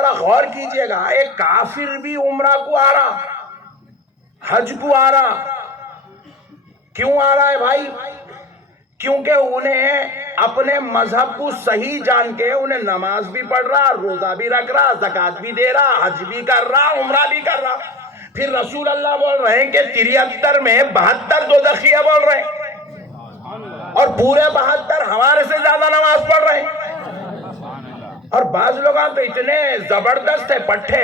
ذرا غور کیجئے گا، ایک کافر بھی عمرہ کو آ رہا، حج کو آ رہا. کیوں آ رہا ہے بھائی؟ کیونکہ انہیں اپنے مذہب کو صحیح جان کے انہیں نماز بھی پڑھ رہا، روزہ بھی رکھ رہا، زکوٰۃ بھی دے رہا، حج بھی کر رہا، عمرہ بھی کر رہا. پھر رسول اللہ بول رہے ہیں کہ 73 میں 72 دوزخیہ بول رہے ہیں، اور پورے 72 ہمارے سے زیادہ نماز پڑھ رہے ہیں. اور بعض لوگ تو اتنے زبردست ہے پٹھے،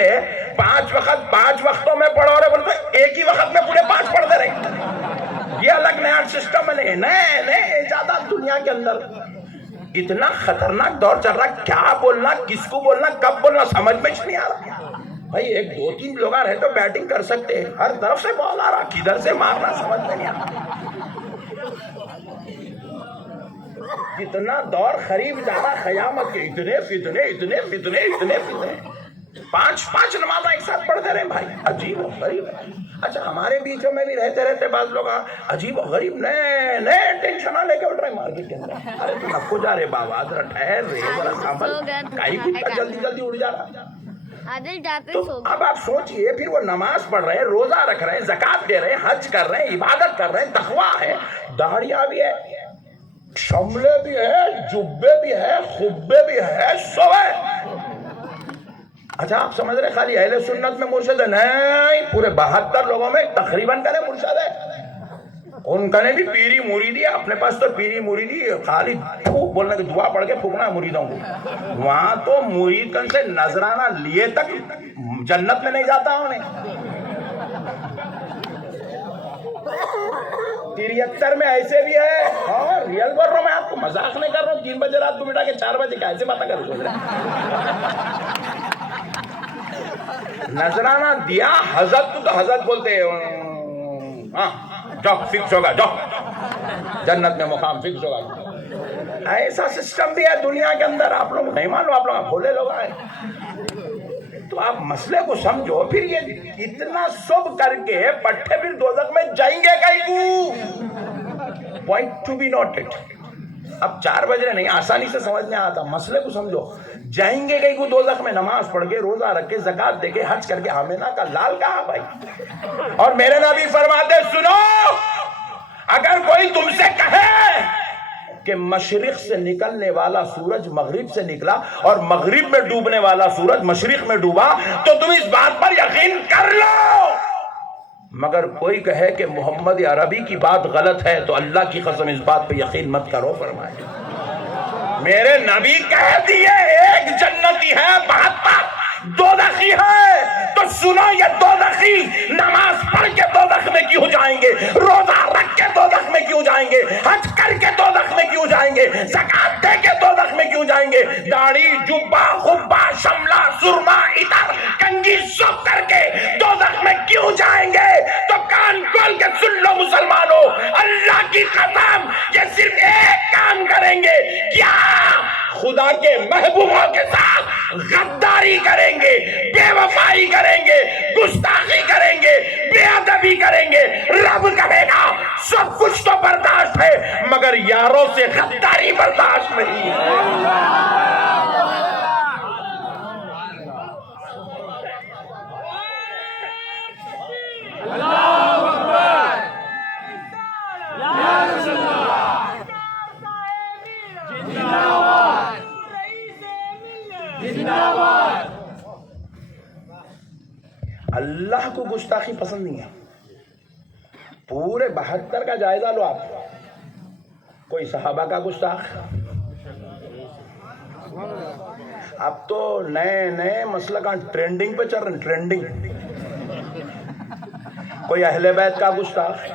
5 وقت 5 وقتوں میں پڑھو رہے، بولتے ایک ہی وقت میں پورے 5 پڑھتے رہے. یہ الگ نیا سسٹم ہے، نئے ایجادات دنیا کے اندر. اتنا خطرناک دور چل رہا، کیا بولنا، کس کو بولنا، کب بولنا، سمجھ میں نہیں آ رہا. بھائی ایک 2-3 لوگ رہے تو بیٹنگ کر سکتے ہیں، ہر طرف سے بال آ رہا، کدھر سے مارنا سمجھ میں نہیں آ رہا. کتنا دور قریب جا رہا قیامت کے، اتنے 5 نمازیں ایک ساتھ پڑھتے رہے بھائی. عجیب و غریب ہے. اچھا ہمارے بیچوں میں بھی رہتے بعض لوگ عجیب و غریب نئے ٹینشن لے کے اٹھ رہے مارکیٹ کے اندر. ارے تو نکو جا رہے بابا، ذرا ٹھہر رہے، ذرا سنبھل، کہیں کتا جلدی اڑ جا رہا. تو اب آپ سوچئے، پھر وہ نماز پڑھ رہے ہیں، روزہ رکھ رہے ہیں، زکوٰۃ دے رہے ہیں، حج کر رہے ہیں، عبادت کر رہے ہیں، تقویٰ ہے، داڑھیاں بھی ہے، شملے بھی ہے، جبے بھی ہے، خبے بھی ہے، سب ہے. اچھا آپ سمجھ رہے خالی اہل سنت میں مرشد ہے؟ نہیں، پورے 72 لوگوں میں تقریباً کنے مرشد ہے. ان کنے بھی پیری مریدی ہے. اپنے پاس تو پیری مریدی خالی پھوک بولنے کی دعا پڑھ کے پھونکنا ہے مریدوں کو. وہاں تو مرید کن سے نذرانہ لیے تک جنت میں نہیں جاتا انہیں. 73 میں ایسے بھی ہے. ہاں ریئل بول رہا ہوں میں آپ کو، مذاق نہیں کر رہا ہوں. 3 بجے رات کو بیٹا کے 4 بجے کیسے باتیں کر رہے ہیں؟ نذرانہ دیا، حضرت تو حضرت بولتے ہیں، ہاں جاؤ فکس ہوگا، جاؤ جنت میں مقام فکس ہوگا. ایسا سسٹم بھی ہے دنیا کے اندر. آپ لوگ نہیں مانو، آپ لوگ بھولے لوگ ہیں. تو آپ مسئلے کو سمجھو. پھر یہ اتنا سب کر کے پٹھے پھر دوزخ میں جائیں گے کہیں کو؟ Point to be noted. اب 4 بجے نہیں، آسانی سے سمجھ میں آتا. مسئلے کو سمجھو. جائیں گے کہیں کو دوزخ میں نماز پڑھ کے، روزہ رکھ کے، زکوٰۃ دے کے، حج کر کے. آمینہ کا لال کہاں بھائی؟ اور میرے نبی فرماتے سنو، اگر کوئی تم سے کہے کہ مشرق سے نکلنے والا سورج مغرب سے نکلا اور مغرب میں ڈوبنے والا سورج مشرق میں ڈوبا، تو تم اس بات پر یقین کر لو. مگر کوئی کہے کہ محمد عربی کی بات غلط ہے، تو اللہ کی قسم اس بات پہ یقین مت کرو. فرمائے میرے نبی کہہ دیے ایک جنتی ہے، 72 دوزخی ہے. تو سنو، یہ دوزخی نماز پڑھ کے دوزخ میں کیوں جائیں گے؟ روزہ رکھ کے دوزخ میں کیوں جائیں گے؟ حج کر کے دوزخ میں کیوں جائیں گے؟ زکوٰۃ دے کے دوزخ میں کیوں جائیں گے؟ داڑھی، جبہ، خبہ، شملہ، سرما، عطر، کنگھی سب کر کے دوزخ میں کیوں جائیں گے؟ تو کان کھول کے سن لو مسلمانوں، اللہ کی قسم یہ صرف ایک کام کریں گے. کیا؟ خدا کے محبوبوں کے ساتھ غداری کریں گے، بے وفائی کریں گے، گستاخی کریں گے، بے ادبی کریں گے. رب کہے گا سب کچھ تو برداشت ہے، مگر یاروں سے غداری برداشت نہیں ہے. اللہ کو گستاخی پسند نہیں ہے. پورے 72 کا جائزہ لو آپ. کوئی صحابہ کا گستاخ. اب تو نئے مسلک ٹرینڈنگ پہ چل رہے ہیں، ٹرینڈنگ. کوئی اہل بیت کا گستاخ،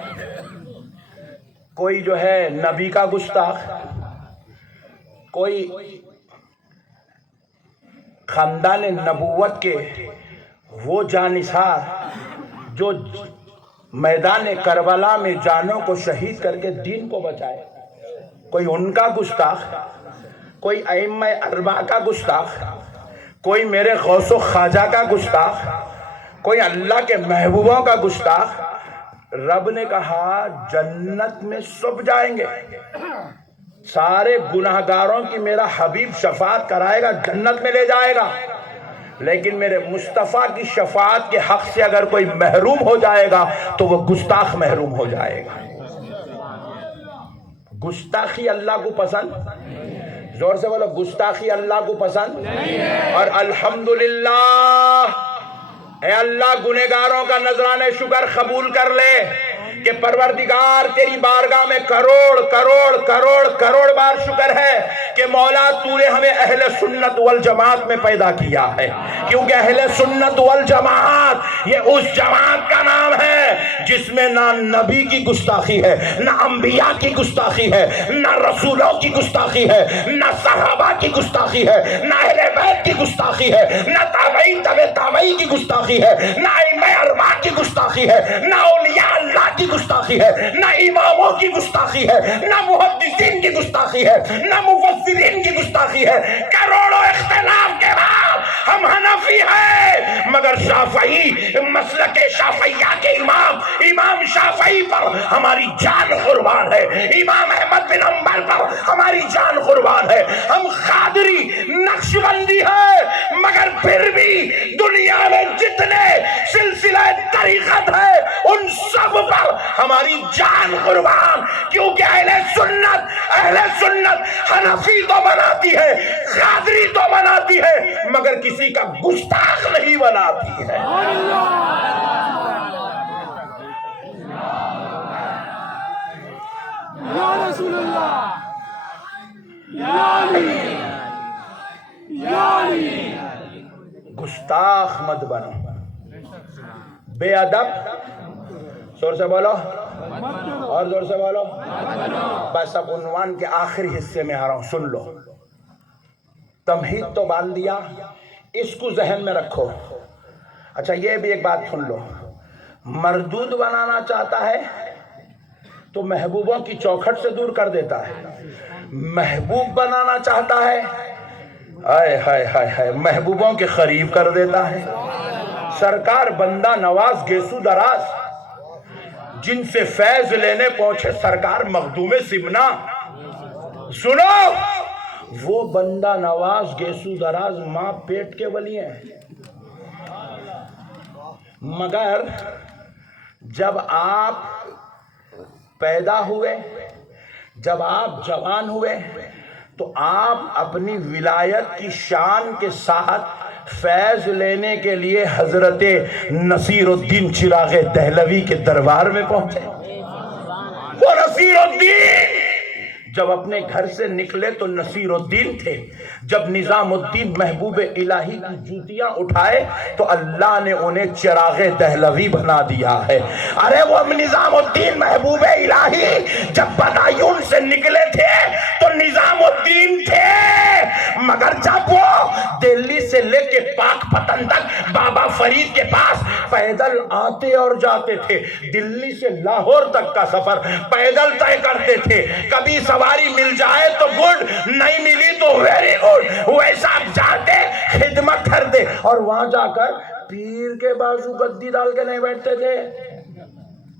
کوئی جو ہے نبی کا گستاخ، کوئی خاندان نبوت کے وہ جانثار جو میدان کربلا میں جانوں کو شہید کر کے دین کو بچائے، کوئی ان کا گستاخ، کوئی ائمہ اربعہ کا گستاخ، کوئی میرے غوث و خواجہ کا گستاخ، کوئی اللہ کے محبوبوں کا گستاخ. رب نے کہا جنت میں سب جائیں گے. سارے گناہگاروں کی میرا حبیب شفاعت کرائے گا، جنت میں لے جائے گا. لیکن میرے مصطفیٰ کی شفاعت کے حق سے اگر کوئی محروم ہو جائے گا تو وہ گستاخ محروم ہو جائے گا۔ گستاخی اللہ کو پسند، زور سے بولو، گستاخی اللہ کو پسند۔ اور الحمدللہ، اے اللہ گنہگاروں کا نذرانہ شکر قبول کر لے کہ پروردگار تیری بارگاہ میں کروڑ کروڑ کروڑ کروڑ بار شکر ہے کہ مولا تو نے ہمیں اہل سنت والجماعت میں پیدا کیا ہے، کیونکہ اہل سنت والجماعت یہ اس جماعت کا نام ہے جس میں نہ نبی کی گستاخی ہے، نہ انبیاء کی گستاخی ہے، نہ رسولوں کی گستاخی ہے، نہ صحابہ کی گستاخی ہے، نہ اہل بیت کی گستاخی ہے، نہ تابعین تبع تابعین کی گستاخی ہے، نہ ائمہ اربعہ کی گستاخی ہے، نہ اولیاء اللہ کی گستاخی ہے، نہ اماموں کی گستاخی ہے، نہ محدثین کی گستاخی ہے، نہ مفسرین کی گستاخی ہے۔ کروڑوں اختلاف کے بعد ہم حنفی ہیں، مگر شافعی مسلک شافعیہ کے امام شافعی پر ہماری جان قربان ہے، امام احمد بن حنبل پر ہماری جان قربان ہے۔ ہم قادری نقشبندی ہے، مگر پھر بھی دنیا میں جتنے سلسلہ طریقت ہے ان سب پر ہماری جان قربان، کیونکہ اہل سنت حنفی تو بناتی ہے، قادری تو بناتی ہے، مگر کسی کا گستاخ نہیں بناتی ہے۔ یا رسول اللہ، یا علی، یا علی۔ گستاخ مت بنو، بے ادب، زور سے بولو اور زور سے بولو۔ بس اب عنوان کے آخری حصے میں آ رہا ہوں، سن لو۔ تمہید تو باندھ دیا، اس کو ذہن میں رکھو۔ اچھا یہ بھی ایک بات سن لو، مردود بنانا چاہتا ہے تو محبوبوں کی چوکھٹ سے دور کر دیتا ہے، محبوب بنانا چاہتا ہے ہائے ہائے ہائے ہائے محبوبوں کے قریب کر دیتا ہے۔ سرکار بندہ نواز گیسو دراز جن سے فیض لینے پہنچے سرکار مخدوم سمنا، سنو وہ بندہ نواز گیسو دراز ماں پیٹ کے ولی ہیں، مگر جب آپ پیدا ہوئے، جب آپ جوان ہوئے تو آپ اپنی ولایت کی شان کے ساتھ فیض لینے کے لیے حضرت نصیر الدین چراغ دہلوی کے دربار میں پہنچے۔ وہ نصیر الدین جب اپنے گھر سے نکلے تو نصیر الدین تھے، جب نظام الدین محبوب الہی کی جوتیاں اٹھائے تو اللہ نے انہیں چراغ دہلوی بنا دیا ہے۔ ارے وہ نظام الدین محبوب الہی جب بدایون سے نکلے تھے تو نظام الدین تھے، مگر جب وہ دلی سے لے کے پاک پتن تک بابا فرید کے پاس پیدل آتے اور جاتے تھے، دلی سے لاہور تک کا سفر پیدل طے کرتے تھے، کبھی سواری مل جائے تو گڈ، نہیں ملی تو ویری گڈ، ویسا جاتے خدمت کرتے، اور وہاں جا کر پیر کے بازو گدی ڈال کے نہیں بیٹھتے تھے۔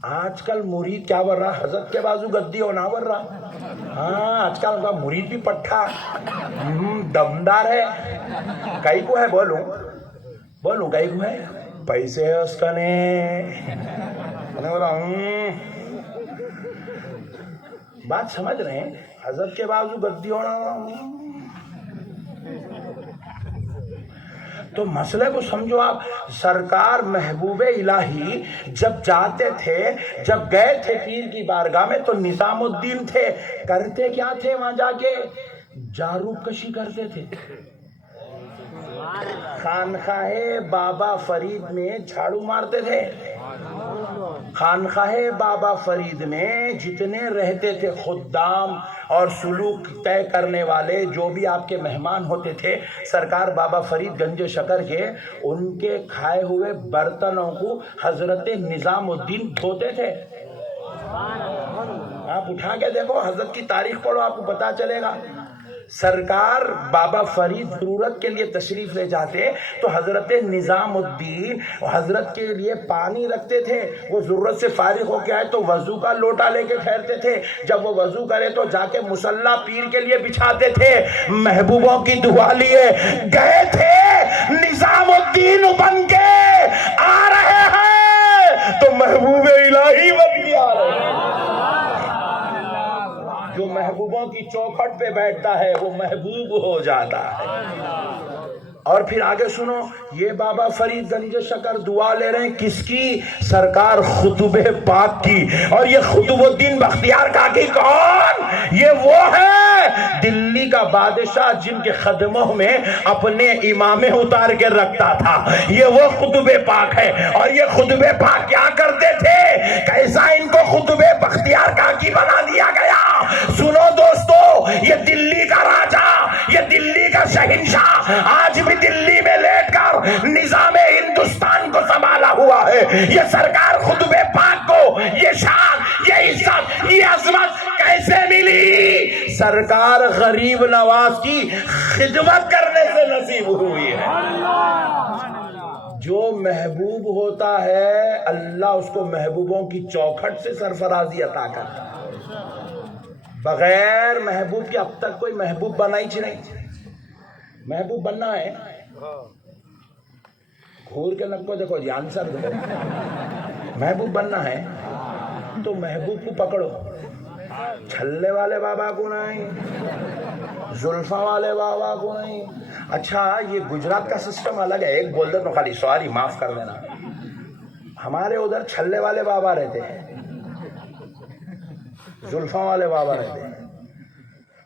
آج کل مرید کیا بن رہا، حضرت کے بازو گدی ہونا بن رہا۔ ہاں آج کل کا مرید بھی پٹھا دمدار ہے، کئی کو ہے بولوں کئی کو ہے، پیسے ہے اس کا نے بولا بات سمجھ رہے ہیں، حضرت کے بازو گدی ہونا۔ تو مسئلے کو سمجھو آپ، سرکار محبوب الہی جب جاتے تھے، جب گئے تھے پیر کی بارگاہ میں تو نظام الدین تھے، کرتے کیا تھے وہاں جا کے؟ جارو کشی کرتے تھے۔ خانقاہ بابا فرید میں جھاڑو مارتے تھے، خانقاہ بابا فرید میں جتنے رہتے تھے خدام اور سلوک طے کرنے والے جو بھی آپ کے مہمان ہوتے تھے، سرکار بابا فرید گنج شکر کے ان کے کھائے ہوئے برتنوں کو حضرت نظام الدین دھوتے تھے۔ آپ اٹھا کے دیکھو، حضرت کی تاریخ پڑھو، آپ کو پتا چلے گا۔ سرکار بابا فرید ضرورت کے لیے تشریف لے جاتے تو حضرت نظام الدین حضرت کے لیے پانی رکھتے تھے، وہ ضرورت سے فارغ ہو کے آئے تو وضو کا لوٹا لے کے ٹھہرتے تھے، جب وہ وضو کرے تو جا کے مصلی پیر کے لیے بچھاتے تھے، محبوبوں کی دعا لیے گئے تھے۔ نظام دین بن کے آ رہے ہیں تو محبوب الہی بن کے آ رہے ہیں. جو محبوبوں کی چوکھٹ پہ بیٹھتا ہے وہ محبوب ہو جاتا ہے. اور پھر آگے سنو، یہ بابا فرید گنج شکر دعا لے رہے ہیں کس کی؟ سرکار خطب پاک کی. اور یہ خطب الدین بختیار کاکی کون؟ یہ وہ ہے دلی کا بادشاہ جن کے خدموں میں اپنے امامے اتار کے رکھتا تھا. یہ وہ خطب پاک ہے. اور یہ خطب پاک کیا کرتے تھے؟ کیسا ان کو خطب بختیار کاکی بنا دیا گیا؟ سنو دوستو، یہ دلی کا راجہ، یہ دلی کا شہنشاہ آج بھی دلی میں لیٹ کر نظام ہندوستان کو سنبھالا ہوا ہے. یہ سرکار خطب پاک کو یہ شان، یہ عزت، یہ عظمت کیسے ملی؟ سرکار غریب نواز کی خدمت کرنے سے نصیب ہوئی ہے. جو محبوب ہوتا ہے اللہ اس کو محبوبوں کی چوکھٹ سے سرفرازی عطا کرتا ہے. بغیر محبوب کے اب تک کوئی محبوب بنا ہی نہیں. محبوب بننا ہے، گھور کے نک کو دیکھو جی، آنسر دو. محبوب بننا ہے تو محبوب کو پکڑو. چھلے والے بابا کو نہیں، زلفاں والے بابا کو نہیں. اچھا یہ گجرات کا سسٹم الگ ہے. ایک بول دے تو خالی سواری معاف کر دینا. ہمارے ادھر چھلے والے بابا رہتے ہیں، زلفاں والے بابا رہتے ہیں.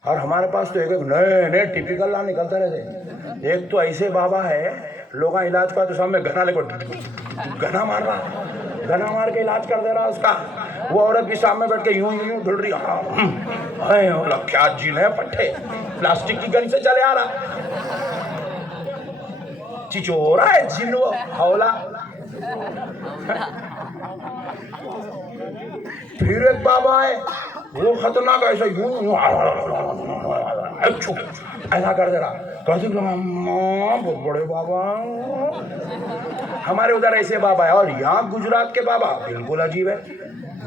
اور ہمارے پاس تو ایک نئے نئے ٹیپیکل لا نکلتے رہتے. ایک تو ایسے بابا ہے لوگ علاج کا تو سامنے گھنا لے کو گھنا مار رہا، گھنا مار کے علاج کر دے رہا اس کا. وہ عورت بھی سامنے بیٹھ کے یوں یوں دھل رہی. کیا جن ہے پٹھے، پلاسٹک کی گن سے چلے آ رہا. چچورا ہے جن وہ ہولا. پھر ایک بابا ہے وہ خطرناک ایسا یوں ایسا کر دے رہا. بہت بڑے بابا. ہمارے ادھر ایسے بابا ہے. اور یہاں گجرات کے بابا بالکل عجیب ہے.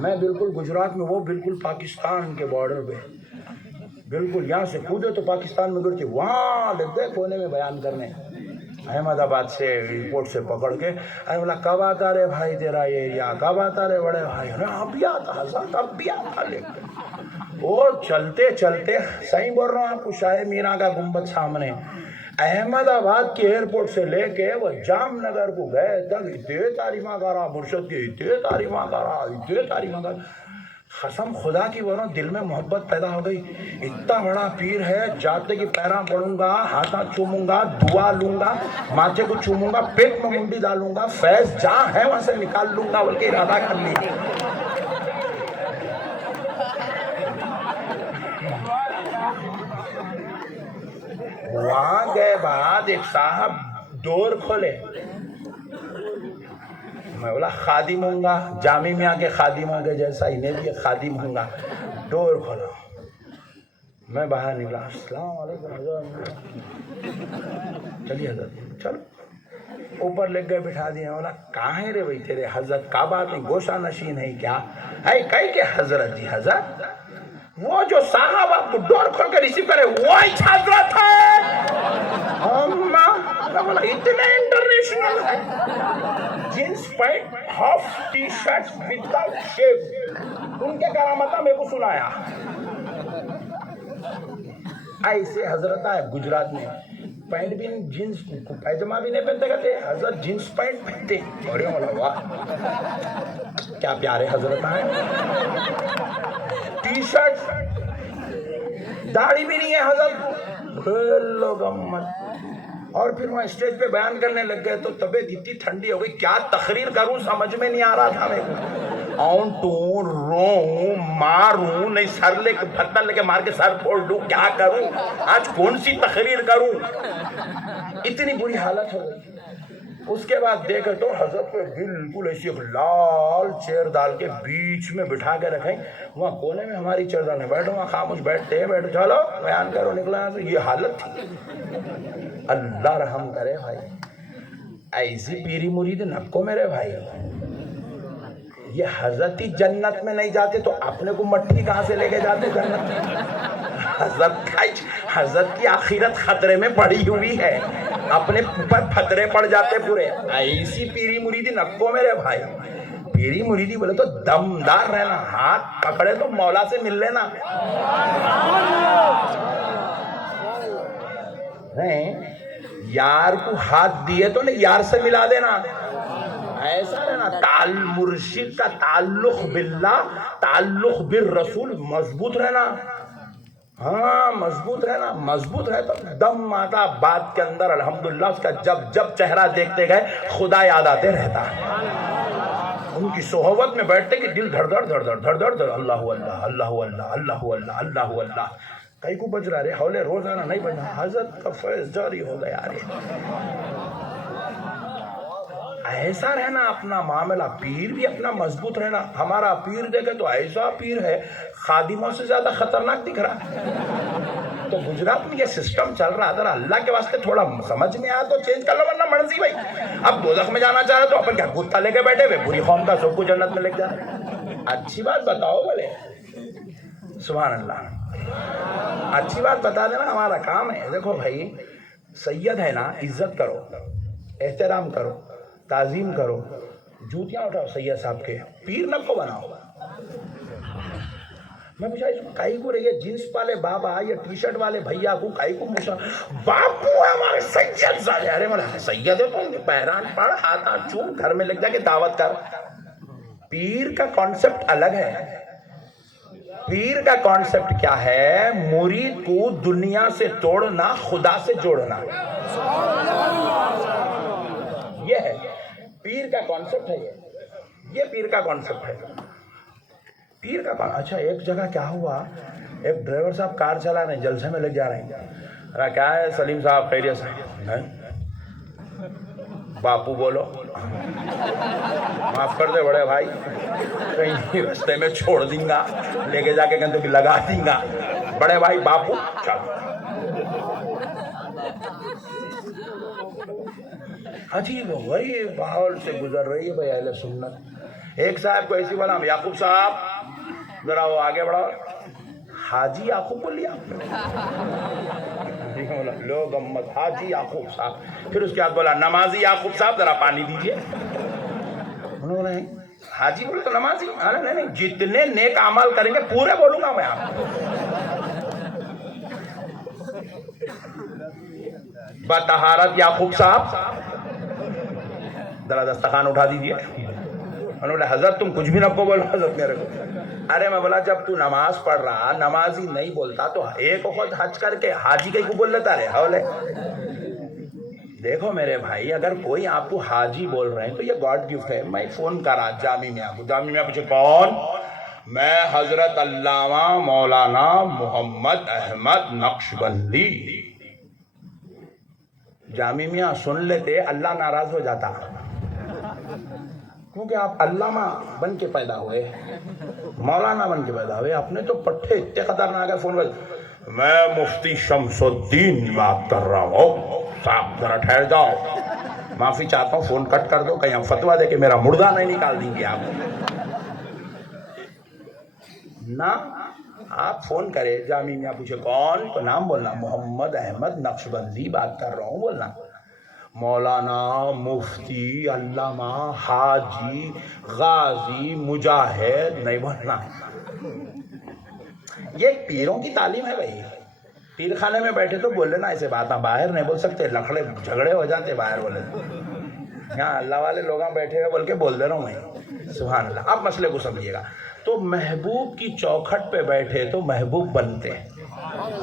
میں بالکل گجرات میں، وہ بالکل پاکستان کے بارڈر پہ، بالکل یہاں سے کودے تو پاکستان میں گرتے، وہاں لگ گئے کونے میں بیان کرنے. احمد آباد سے ایئرپورٹ سے پکڑ کے بولا کب آتا رے بھائی تیرا ایریا، کب آتا رے بڑے بھائی. اب بھی آتا حضرت، اب بھی آتا. لے وہ چلتے چلتے صحیح بول رہا ہوں آپ کو، شاہ میرا کا گنبد سامنے احمد آباد کے ایئرپورٹ سے لے کے وہ جام نگر کو گئے تک اتنے تعریفاں کرا مرشد کے، اتنے تعریفاں کرا، اتنے تعریفاں کرا. قسم خدا کی بولوں دل میں محبت پیدا ہو گئی. اتنا بڑا پیر ہے، جاتے کی پیراں پڑوں گا، ہاتھاں چوموں گا، دعا لوں گا، ماتھے کو چوموں گا، پیٹ میں منڈی ڈالوں گا، فیض جہاں ہے وہاں سے نکال لوں گا بلکہ ارادہ کر لی. وہاں گئے بعد ایک صاحب ڈور کھولے. میں بولا خادم ہوں گا، جامع میاں کے خادموں کے جیسا انہیں بھی خادم ہوں گا. ڈور کھولا، میں باہر نکلا. السلام علیکم حضرت. چلیے حضرت چلو. اوپر لے گئے بٹھا دیا. بولا کہاں ہے رے بھائی تیرے حضرت؟ کا بات نہیں، گوشہ نشین ہے کیا ہے؟ کہیں کہ حضرت جی حضرت وہ جو صاحب آپ کو ڈور کھول کے ریسیو کرے وہی حضرت ہے. بولا اتنے انٹرنیشنل ہے. Jeans pant, half T shirt without shave, ان کے کرامتہ میرے کو سنایا. ایسے حضرت آئے گجرات میں. پینٹ بھی جینس پیجامہ بھی نہیں پہنتے کرتے حضرت، جینس پینٹ پہنتے. اور واہ کیا پیارے حضرت آئے. ٹی شرٹ، داڑھی بھی نہیں ہے حضرت. لوگ اور پھر میں اسٹیج پہ بیان کرنے لگ گئے تو طبیعت اتنی ٹھنڈی ہو گئی، کیا تقریر کروں سمجھ میں نہیں آ رہا تھا میرے کو. آؤں ٹوں رو ماروں نہیں، سر لے کے پتھر لے کے مار کے سر پھوڑ دوں، کیا کروں آج کون سی تقریر کروں. اتنی بری حالت ہو گئی. اس کے بعد دیکھے تو حضرت کو بالکل ایسی ایک لال چیئر ڈال کے بیچ میں بٹھا کے رکھیں. وہاں کونے میں ہماری چیئر ڈالنے بیٹھو، وہاں خاموش بیٹھتے بیٹھو، چلو بیان کرو نکلا. یہ حالت تھی. اللہ رحم کرے بھائی. ایسی پیری مرید نکو میرے بھائی. یہ حضرت ہی جنت میں نہیں جاتے تو اپنے کو مٹی کہاں سے لے کے جاتے جنت میں؟ حضرت کی آخرت خطرے میں پڑی ہوئی ہے. اپنے اوپر پھترے پڑ جاتے پورے. ایسی پیری مریدی نکو میرے بھائی. پیری مریدی بولے تو دمدار رہنا, ہاتھ پکڑے تو مولا سے مل لینا. یار کو ہاتھ دیے تو نہیں یار سے ملا دینا, ایسا رہنا. مرشد کا تعلق باللہ, تعلق بالرسول مضبوط رہنا. ہاں مضبوط رہنا. مضبوط رہتا دم آتا بات کے اندر. الحمدللہ اس کا جب جب چہرہ دیکھتے گئے خدا یاد آتے رہتا. ان کی صحبت میں بیٹھتے کہ دل دھڑ دھڑ دھڑ دھڑ دھڑ دھڑ دھڑ. اللہ اللہ اللہ اللہ اللہ اللہ اللہ اللہ. کئی کو بج رہا رے حولے روزانہ نہیں بجنا. حضرت کا فیض جاری ہو گیا رے. ایسا رہنا اپنا معاملہ. پیر بھی اپنا مضبوط رہنا. ہمارا پیر دیکھے تو ایسا پیر ہے خادموں سے زیادہ خطرناک دکھ رہا. تو گجرات میں یہ سسٹم چل رہا. ذرا اللہ کے واسطے تھوڑا سمجھ میں آیا تو چینج کر لو, ورنہ مرضی بھائی. اب دوزخ میں جانا چاہ رہے تو اپن کیا کتا لے کے بیٹھے ہوئے, بری قوم کا سب کو جنت میں لے کے جانا. اچھی بات بتاؤ بولے. سبحان اللہ. اچھی بات بتا دینا ہمارا کام ہے. دیکھو بھائی سید ہے نا, عزت کرو, احترام کرو, تعظیم کرو, جوتیاں اٹھاؤ سید صاحب کے. پیر نہ کو بناؤ. میں پوچھا اس کو کائی کو رہی ہے جینس والے بابا یا ٹی شرٹ والے بھیا کو کائی کو موشا باپو ہے ہمارے سید زادے. ارے ملا سید ہے تو پیران پڑ ہاتھ چون گھر میں لگ جا کے دعوت کر. پیر کا کانسیپٹ الگ ہے. پیر کا کانسیپٹ کیا ہے؟ مرید کو دنیا سے توڑنا, خدا سے جوڑنا. یہ ہے پیر کا کانسیپٹ. ہے یہ پیر کا کانسیپٹ ہے. پیر کا اچھا ایک جگہ کیا ہوا, ایک ڈرائیور صاحب کار چلا رہے ہیں, جلسے میں لگ جا رہے ہیں. کیا ہے سلیم صاحب خیریت سے؟ باپو بولو. معاف کر دے بڑے بھائی, کہیں رستے میں چھوڑ دیں گا, لے کے جا کے کہیں تو لگا دیں گا. بڑے بھائی باپو چلو. عجیب وہی ماحول سے گزر رہی ہے بھائی اہل سنت. ایک صاحب کو ایسی بولا, یعقوب صاحب ذرا وہ آگے بڑھاؤ. حاجی یعقوب بول لیا آپ نے. لوگ امت حاجی یعقوب صاحب. پھر اس کے بعد بولا نمازی یعقوب صاحب ذرا پانی دیجئے. انہوں نے حاجی بولے تو نمازی. نہیں نہیں, جتنے نیک اعمال کریں گے پورے بولوں گا میں آپ کو. بطہارت یعقوب صاحب ذرا دسترخوان اٹھا دیجئے. انہوں نے حضرت تم کچھ بھی نہ کو بولو. حضرت میرے کو ارے میں بولا جب تو نماز پڑھ رہا, نمازی نہیں بولتا تو ایک وقت حج کر کے حاجی کہیں کو بول لیتا رہے حولے. دیکھو میرے بھائی اگر کوئی آپ کو حاجی بول رہے ہیں تو یہ گاڈ گفٹ ہے. میں فون کرا جامع میں, آپ کو جامع میں پوچھے کون؟ میں حضرت علامہ مولانا محمد احمد نقشبندی. جامع میاں سن لیتے اللہ ناراض ہو جاتا, کیونکہ آپ علامہ بن کے پیدا ہوئے, مولانا بن کے پیدا ہوئے. اپنے تو پٹھے اتنے خطرناک ہے. فون پر میں مفتی شمس الدین بات کر رہا ہوں, صاحب ذرا ٹھہر جاؤ, معافی چاہتا ہوں, فون کٹ کر دو, کہیں ہم فتویٰ دے کے میرا مردہ نہیں نکال دیں گے آپ. نہ آپ فون کرے جامع میں, آپ پوچھے کون تو نام بولنا, محمد احمد نقشبندی بات کر رہا ہوں بولنا. مولانا, مفتی, علامہ, حاجی, غازی, مجاہد نہیں بولنا. یہ پیروں کی تعلیم ہے بھائی. پیر خانے میں بیٹھے تو بول لینا ایسے بات, باہر نہیں بول سکتے, لکھڑے جھگڑے ہو جاتے باہر بولے. یہاں اللہ والے لوگ بیٹھے ہوئے بول کے بول دے رہا ہوں میں. سبحان اللہ. آپ مسئلے کو سمجھیے گا. تو محبوب کی چوکھٹ پہ بیٹھے تو محبوب بنتے.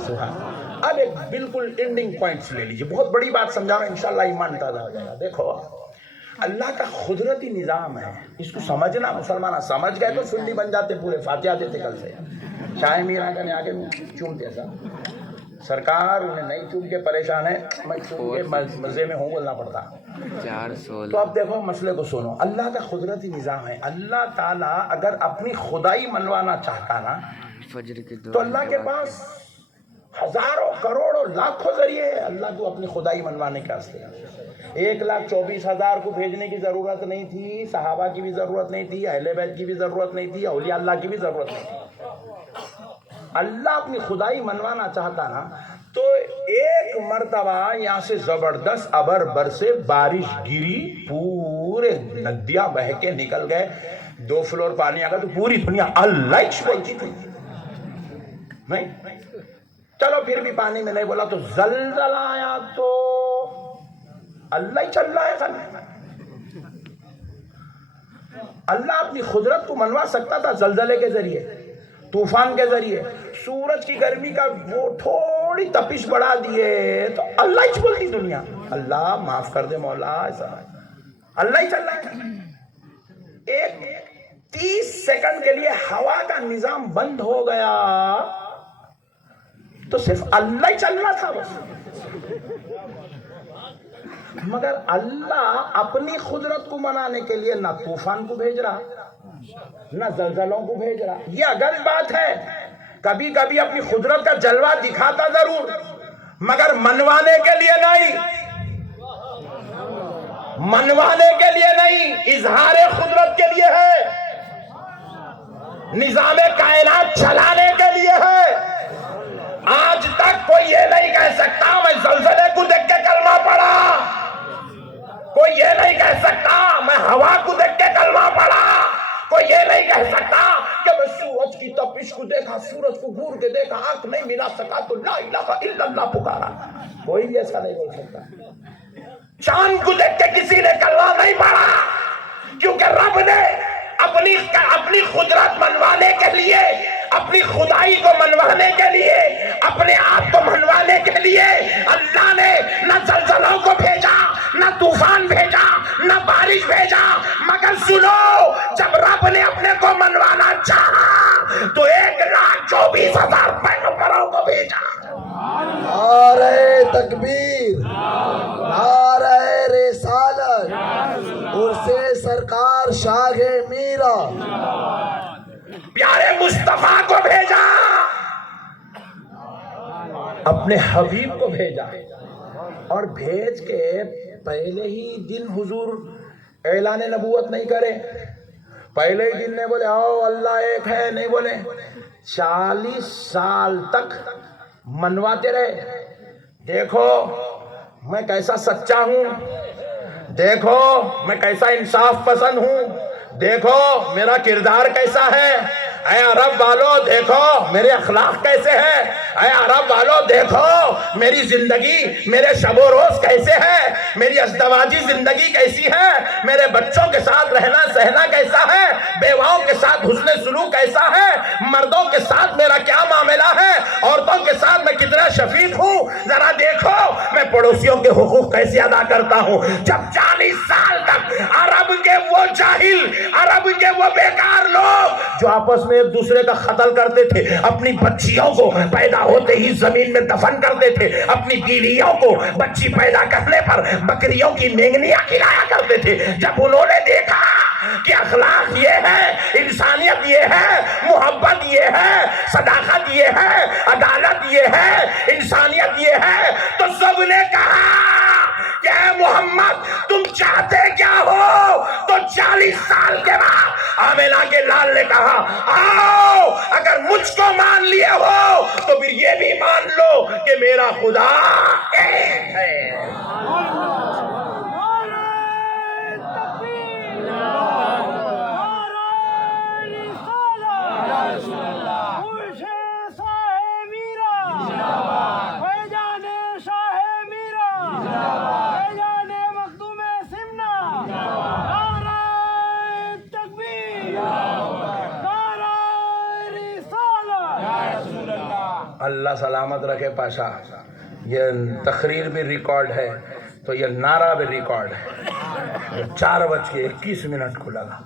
سبحان. اب ایک بالکل اینڈنگ پوائنٹس لے لیجیے, بہت بڑی بات سمجھا رہا ہوں, انشاءاللہ ایمان تازہ ہو جائے گا. دیکھو اللہ کا قدرتی نظام ہے, اس کو سمجھنا. مسلمان سمجھ گئے تو سنی بن جاتے پورے. فاتحہ دیتے کل سے. شاہ میرا کا آگے چونتے ایسا سرکار انہیں نہیں چون کے پریشان ہے, میں چون کے مزے میں ہوں بولنا پڑتا. تو اب دیکھو مسئلے کو سنو. اللہ کا قدرتی نظام ہے. اللہ تعالیٰ اگر اپنی خدائی منوانا چاہتا نا تو اللہ کے پاس ہزاروں کروڑوں لاکھوں ذریعے ہے اللہ کو اپنی خدائی منوانے کے واسطے. 1,24,000 کو بھیجنے کی ضرورت نہیں تھی, صحابہ کی بھی ضرورت نہیں تھی, اہل بیت کی بھی ضرورت نہیں تھی, اولیاء اللہ کی بھی ضرورت نہیں تھی. اللہ اپنی خدائی منوانا چاہتا نا تو ایک مرتبہ یہاں سے زبردست ابر برسے بارش گری, پورے ندیاں بہ کے نکل گئے, 2 فلور پانی آ گیا تو پوری دنیا اللہ بولتی تھی. نہیں چلو پھر بھی پانی میں نہیں بولا تو زلزلہ آیا تو اللہ ہی چل رہا ہے خالی. اللہ اپنی قدرت کو منوا سکتا تھا زلزلے کے ذریعے, طوفان کے ذریعے, سورج کی گرمی کا وہ تھوڑی تپش بڑھا دیے تو اللہ ہی بولتی دنیا اللہ معاف کر دے مولا, ایسا اللہ ہی چل رہا ہے. ایک 30 سیکنڈ کے لیے ہوا کا نظام بند ہو گیا تو صرف اللہ ہی چل رہا تھا بس. مگر اللہ اپنی قدرت کو منانے کے لیے نہ طوفان کو بھیج رہا نہ زلزلوں کو بھیج رہا. یہ اگر بات ہے کبھی کبھی اپنی قدرت کا جلوہ دکھاتا ضرور مگر منوانے کے لیے نہیں, منوانے کے لیے نہیں, اظہار قدرت کے لیے ہے, نظام کائنات چلانے کے لیے ہے. آج تک کوئی یہ نہیں کہہ سکتا میں زلزلے کو دیکھ کے کلمہ پڑھا, کوئی یہ نہیں کہہ سکتا میں ہوا کو دیکھ کے کلمہ پڑھا, کوئی یہ نہیں کہہ سکتا کہ میں سورج کی تپش کو دیکھا, سورج کو گھور کے دیکھا, آنکھ نہیں ملا سکا تو لا الہ الا اللہ پکارا. کوئی بھی ایسا نہیں بول سکتا. چاند کو دیکھ کے کسی نے کلمہ نہیں پڑھا کیونکہ رب نے اپنی قدرت منوانے کے لیے, اپنی خدائی کو منوانے کے لیے, اپنے آپ کو منوانے کے لیے اللہ نے نہ زلزلوں کو بھیجا, نہ طوفان بھیجا, نہ بارش بھیجا, مگر سنو جب رب نے اپنے کو منوانا چاہا تو 1,24,000 پیغمبروں کو بھیجا. نعرہ تکبیر, نعرہ رسالت, عرص سرکار شاہ میرا, پیارے مصطفیٰ کو بھیجا, اپنے حبیب کو بھیجا, اور بھیج کے پہلے ہی دن حضور اعلان نبوت نہیں کرے, پہلے ہی دن نے بولے آؤ اللہ ایک ہے, نہیں بولے. 40 سال تک منواتے رہے. دیکھو میں کیسا سچا ہوں, دیکھو میں کیسا انصاف پسند ہوں, دیکھو میرا کردار کیسا ہے, اے عرب والو دیکھو میرے اخلاق کیسے ہیں, اے عرب والو دیکھو میری زندگی, میرے شب و روز کیسے ہے, میری ازدواجی زندگی کیسی ہے, میرے بچوں کے ساتھ رہنا سہنا کیسا ہے, بیواؤں کے ساتھ حسن سلوک کیسا ہے, مردوں کے ساتھ میرا کیا معاملہ ہے, عورتوں کے ساتھ میں کتنا شفیق ہوں, ذرا دیکھو میں پڑوسیوں کے حقوق کیسے ادا کرتا ہوں. جب 40 سال تک عرب کے وہ جاہل, عرب کے وہ بیکار لوگ جو آپس میں ایک دوسرے کا قتل کرتے تھے, اپنی بچیوں کو پیدا ہوتے ہی زمین میں دفن کرتے تھے, اپنی بیویوں کو بچی پیدا کرنے پر بکریوں کی مینگنیاں کھلایا کرتے تھے, جب انہوں نے دیکھا کہ اخلاق یہ ہے, انسانیت یہ ہے, محبت یہ ہے, صداقت یہ ہے, عدالت یہ ہے, انسانیت یہ ہے, تو سب نے کہا کہ اے محمد تم چاہتے کیا ہو. تو 40 سال کے بعد آمینہ کے لال نے کہا آؤ اگر مجھ کو مان لیے ہو تو پھر یہ بھی مان لو کہ میرا خدا ایک ہے. اللہ سلامت رکھے پاشا. یہ تقریر بھی ریکارڈ ہے تو یہ نعرہ بھی ریکارڈ ہے. 4:21 کو لگا,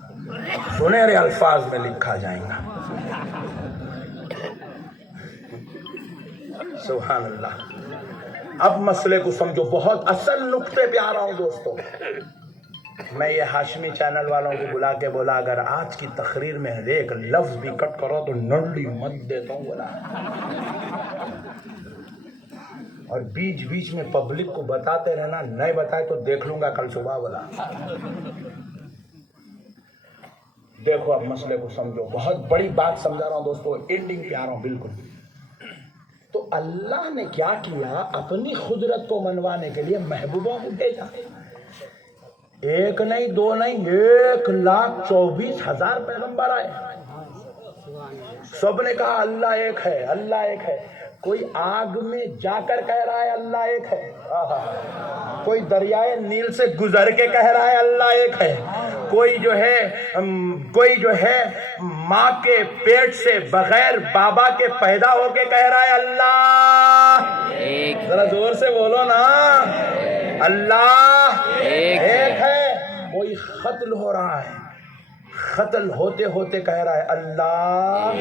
سنہرے الفاظ میں لکھا جائیں گا. سبحان اللہ. اب مسئلے کو سمجھو, بہت اصل نقطے پہ آ رہا ہوں دوستوں. میں یہ ہاشمی چینل والوں کو بلا کے بولا اگر آج کی تقریر میں ایک لفظ بھی کٹ کرو تو نڈی مت دیتا ہوں بولا, اور بیچ بیچ میں پبلک کو بتاتے رہنا, نہیں بتائے تو دیکھ لوں گا کل صبح بولا. دیکھو اب مسئلے کو سمجھو, بہت بڑی بات سمجھا رہا ہوں دوستوں, اینڈنگ پہ آ رہا ہوں بالکل. تو اللہ نے کیا کیا؟ اپنی قدرت کو منوانے کے لیے محبوبوں کو بھیجا. ایک نہیں دو نہیں 1,24,000 پیغمبر آئے. سب نے کہا اللہ ایک ہے، اللہ ایک ہے. کوئی آگ میں جا کر کہہ رہا ہے اللہ ایک ہے، کوئی دریائے نیل سے گزر کے کہہ رہا ہے اللہ ایک ہے، کوئی جو ہے ماں کے پیٹ سے بغیر بابا کے پیدا ہو کے کہہ رہا ہے اللہ ایک. ذرا زور سے بولو نا، اللہ ایک ہے. کوئی قتل ہو رہا ہے، قتل ہوتے ہوتے کہہ رہا ہے اللہ.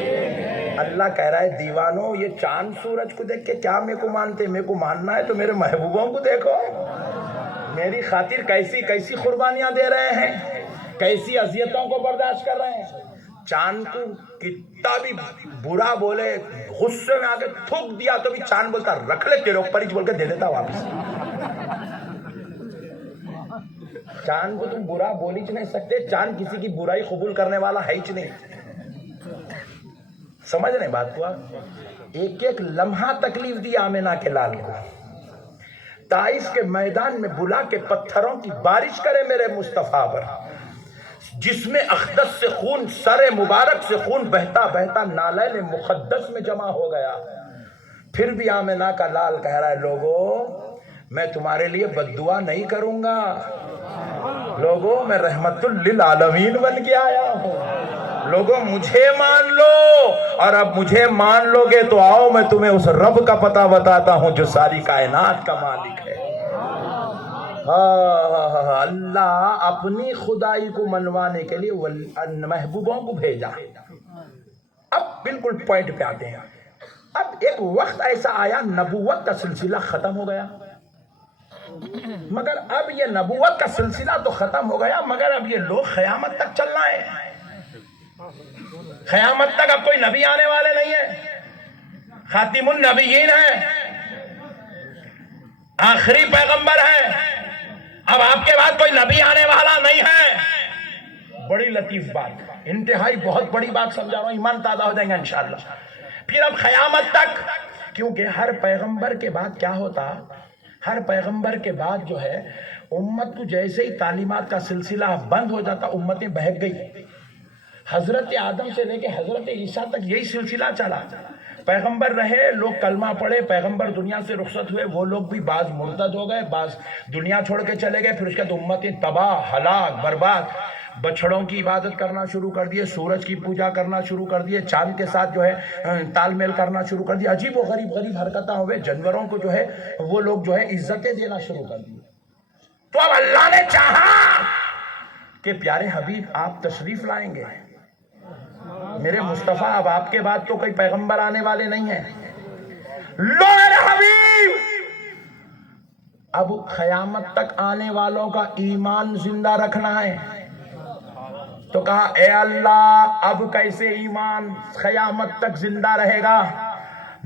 اللہ کہہ رہا ہے دیوانوں، یہ چاند سورج کو دیکھ کے کیا میرے کو مانتے؟ میرے کو ماننا ہے تو میرے محبوبوں کو دیکھو، میری خاطر کیسی کیسی قربانیاں دے رہے ہیں، کیسی اذیتوں کو برداشت کر رہے ہیں. چاند کو کتنا بھی برا بولے، غصے میں آ کے تھوک دیا تو بھی چاند بولتا رکھ لے تیرے اوپر ہی بول کے دے دیتا واپس. چاند کو تم برا بول ہی نہیں سکتے، چاند کسی کی برائی قبول کرنے والا ہے ہی نہیں. سمجھ رہے بات کو؟ ایک ایک لمحہ تکلیف دی آمنہ کے لال کو. طائف کے میدان میں بلا کے پتھروں کی بارش کرے میرے مصطفیٰ پر، جس میں اقدس سے خون، سر مبارک سے خون بہتا بہتا نالین مقدس میں جمع ہو گیا. پھر بھی آمنہ کا لال کہہ رہا ہے لوگوں میں تمہارے لیے بد دعا نہیں کروں گا، لوگوں میں رحمت للعالمین بن کے آیا ہوں، لوگوں مجھے مان لو. اور اب مجھے مان لو گے تو آؤ میں تمہیں اس رب کا پتہ بتاتا ہوں جو ساری کائنات کا مالک ہے. اللہ اپنی خدائی کو منوانے کے لیے محبوبوں کو بھیجا. اب بالکل پوائنٹ پہ آتے ہیں. اب ایک وقت ایسا آیا نبوت کا سلسلہ ختم ہو گیا، مگر اب یہ نبوت کا سلسلہ تو ختم ہو گیا، مگر اب یہ لوگ قیامت تک چلنا ہے. قیامت تک اب کوئی نبی آنے والے نہیں ہے، خاتم النبیین ہے، آخری پیغمبر ہے. اب آپ کے بعد کوئی نبی آنے والا نہیں ہے. بڑی لطیف بات، انتہائی بہت بڑی بات سمجھا رہا ہوں، ایمان تازہ ہو جائیں گے انشاءاللہ. پھر اب قیامت تک، کیونکہ ہر پیغمبر کے بعد کیا ہوتا، ہر پیغمبر کے بعد جو ہے امت کو جیسے ہی تعلیمات کا سلسلہ بند ہو جاتا امتیں بہک گئی. حضرت آدم سے لے کے حضرت عیسیٰ تک یہی سلسلہ چلا. پیغمبر رہے، لوگ کلمہ پڑھے، پیغمبر دنیا سے رخصت ہوئے، وہ لوگ بھی بعض مرتد ہو گئے، بعض دنیا چھوڑ کے چلے گئے. پھر اس کے بعد امتیں تباہ، ہلاک، برباد. بچڑوں کی عبادت کرنا شروع کر دیے، سورج کی پوجا کرنا شروع کر دیے، چاند کے ساتھ جو ہے تال میل کرنا شروع کر دیا. عجیب و غریب حرکتیں ہوئے. جانوروں کو جو ہے وہ لوگ جو ہے عزتیں دینا شروع کر دی. تو اب اللہ نے چاہا کہ پیارے حبیب آپ تشریف لائیں گے، میرے مصطفیٰ اب آپ کے بعد تو کوئی پیغمبر آنے والے نہیں ہیں. لو میرے حبیب اب قیامت تک آنے والوں کا ایمان زندہ رکھنا ہے. تو کہا اے اللہ اب کیسے ایمان قیامت تک زندہ رہے گا؟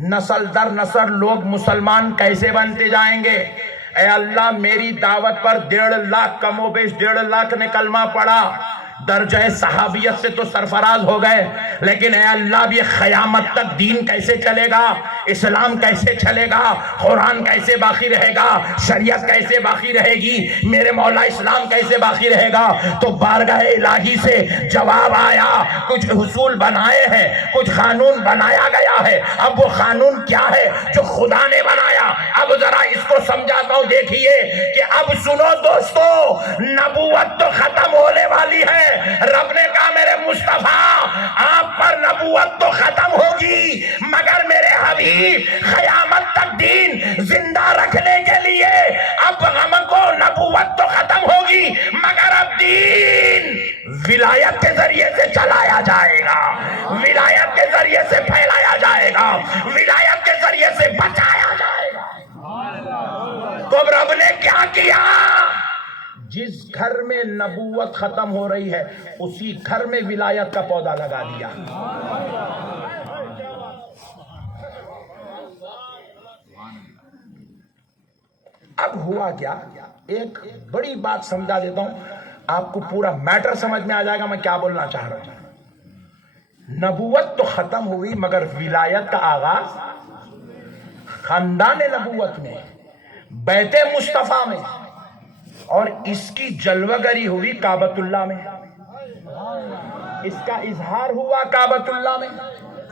نسل در نسل لوگ مسلمان کیسے بنتے جائیں گے؟ اے اللہ میری دعوت پر 1.5 لاکھ کم و بیش 1.5 لاکھ نے کلمہ پڑھا، درجہ صحابیت سے تو سرفراز ہو گئے، لیکن اے اللہ اب یہ قیامت تک دین کیسے چلے گا؟ اسلام کیسے چلے گا؟ قرآن کیسے باقی رہے گا؟ شریعت کیسے باقی رہے گی؟ میرے مولا اسلام کیسے باقی رہے گا؟ تو بارگاہ الہی سے جواب آیا، کچھ حصول بنائے ہیں، کچھ قانون بنایا گیا ہے. اب وہ قانون کیا ہے جو خدا نے بنایا؟ اب ذرا اس کو سمجھاتا ہوں، دیکھیے کہ اب سنو دوستو، نبوت تو ختم ہونے والی ہے. رب نے کہا میرے مصطفیٰ آپ پر نبوت تو ختم ہوگی، مگر میرے حبیب قیامت تک دین زندہ رکھنے کے لیے اب ہم کو نبوت تو ختم ہوگی، مگر اب دین ولایت کے ذریعے سے چلایا جائے گا، ولایت کے ذریعے سے پھیلایا جائے گا، ولایت کے ذریعے سے بچایا جائے گا. تو رب نے کیا کیا؟ جس گھر میں نبوت ختم ہو رہی ہے اسی گھر میں ولایت کا پودا لگا دیا. اب ہوا کیا؟ ایک بڑی بات سمجھا دیتا ہوں، آپ کو پورا میٹر سمجھ میں آ جائے گا میں کیا بولنا چاہ رہا ہوں. نبوت تو ختم ہوئی مگر ولایت کا آغاز خاندان نبوت میں، بیت مصطفیٰ میں، اور اس کی جلوگری ہوئی کعبۃ اللہ میں، اس کا اظہار ہوا کعبۃ اللہ میں۔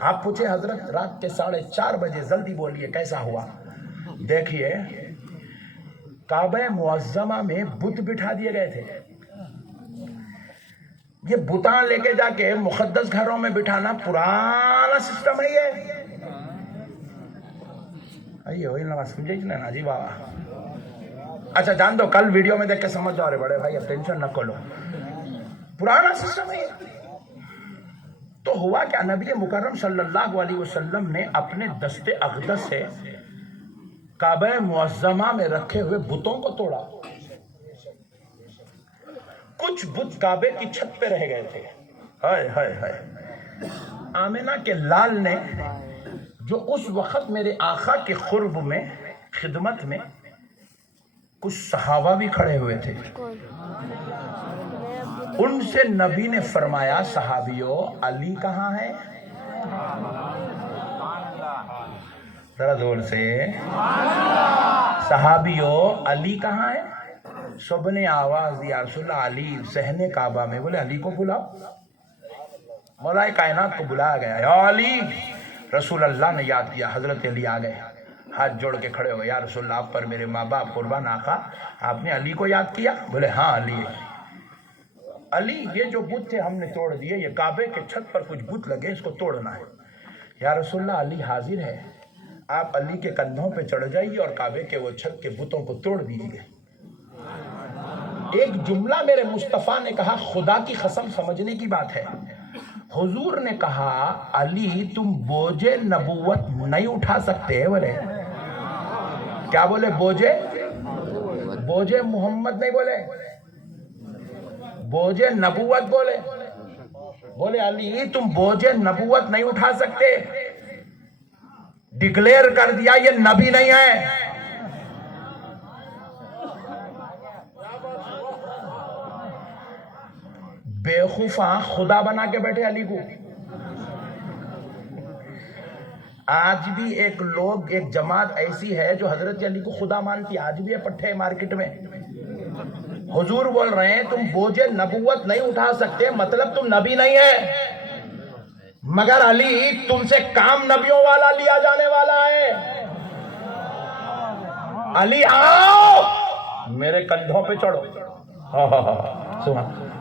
آپ پوچھے حضرت رات کے 4:30 بجے، جلدی بولیے کیسا ہوا؟ دیکھیے کعبہ معظمہ میں بت بٹھا دیے گئے تھے۔ یہ بتاں لے کے جا کے مقدس گھروں میں بٹھانا پرانا سسٹم ہے یہ۔ سمجھے نا جی بابا؟ اچھا جان دو، کل ویڈیو میں دیکھ کے سمجھ جاؤ رے بڑے بھائی، اب ٹینشن نہ کرو، پرانا سسٹم ہے یہ۔ تو ہوا کیا، نبی مکرم صلی اللہ علیہ وسلم نے اپنے دست اقدس سے کعبہ معظمہ میں رکھے ہوئے بتوں کو توڑا۔ کچھ بت کعبے کی چھت پہ رہ گئے تھے۔ ہائے ہائے ہائے، آمنہ کے لال نے، جو اس وقت میرے آقا کے قرب میں خدمت میں کچھ صحابہ بھی کھڑے ہوئے تھے، ان سے نبی نے فرمایا صحابیوں علی کہاں ہے؟ ذرا زور سے، صحابیوں علی کہاں ہے؟ سب نے آواز دی یا رسول اللہ علی صحن کعبہ میں۔ بولے علی کو بلاؤ۔ مولا کائنات کو بلایا گیا، یا علی۔ رسول اللہ نے یاد کیا، حضرت علی آ گئے، ہاتھ جوڑ کے کھڑے ہو گئے، یا رسول اللہ آپ پر میرے ماں باپ قربان آقا، آپ نے علی کو یاد کیا؟ بولے ہاں علی ہے۔ علی یہ جو بت تھے ہم نے توڑ دیے، یہ کعبے کے چھت پر کچھ بت لگے، اس کو توڑنا ہے۔ یا رسول اللہ علی حاضر ہے، آپ علی کے کندھوں پہ چڑھ جائیے اور کعبے کے وہ چھت کے بتوں کو توڑ دیجیے۔ ایک جملہ میرے مصطفیٰ نے کہا، خدا کی قسم سمجھنے کی بات ہے۔ حضور نے کہا علی تم بوجھ نبوت نہیں اٹھا سکتے؟ بولے کیا بولے؟ بوجھ محمد نہیں بولے، بوجھ نبوت بولے۔ بولے علی تم بوجھ نبوت نہیں اٹھا سکتے، ڈکلیئر کر دیا یہ نبی نہیں ہے۔ بیوقوفاں خدا بنا کے بیٹھے علی کو۔ آج بھی ایک جماعت ایسی ہے جو حضرت علی کو خدا مانتی، آج بھی ہے پٹھے مارکیٹ میں۔ حضور بول رہے ہیں تم بوجھ نبوت نہیں اٹھا سکتے، مطلب تم نبی نہیں ہے، مگر علی تم سے کام نبیوں والا لیا جانے والا ہے۔ علی آؤ میرے کندھوں پہ چڑھو۔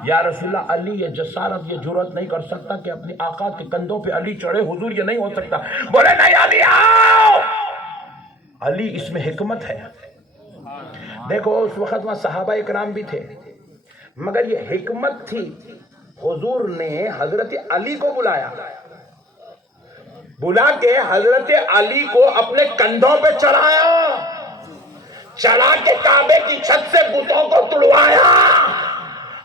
یا رسول اللہ علی یہ جسارت، یہ جرات نہیں کر سکتا کہ اپنی آقا کے کندھوں پہ علی چڑھے، حضور یہ نہیں ہو سکتا۔ بولے نہیں علی آؤ۔ علی اس میں حکمت ہے۔ دیکھو اس وقت وہاں صحابہ اکرام بھی تھے، مگر یہ حکمت تھی، حضور نے حضرت علی کو بلا کے حضرت علی کو اپنے کندھوں پہ چڑھا کے کعبے کی چھت سے بتوں کو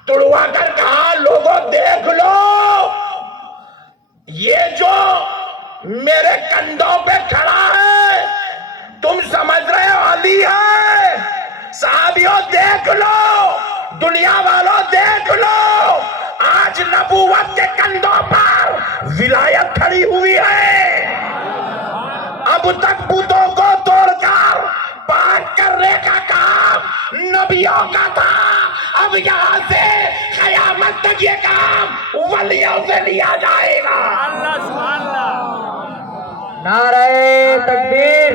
توڑوا کر کہا لوگوں دیکھ لو، یہ جو میرے کندھوں پہ کھڑا ہے تم سمجھ رہے ہو علی ہے؟ صحابیوں دیکھ لو، دنیا والوں دیکھ لو، آج نبوت کے کندھوں پر ولایت کھڑی ہوئی ہے۔ اب تک بتوں کو توڑ کر پاک کرنے کا کام نبیوں کا تھا، اب یہاں سے قیامت تک یہ کام ولیوں سے لیا جائے گا۔ نعرہ تکبیر،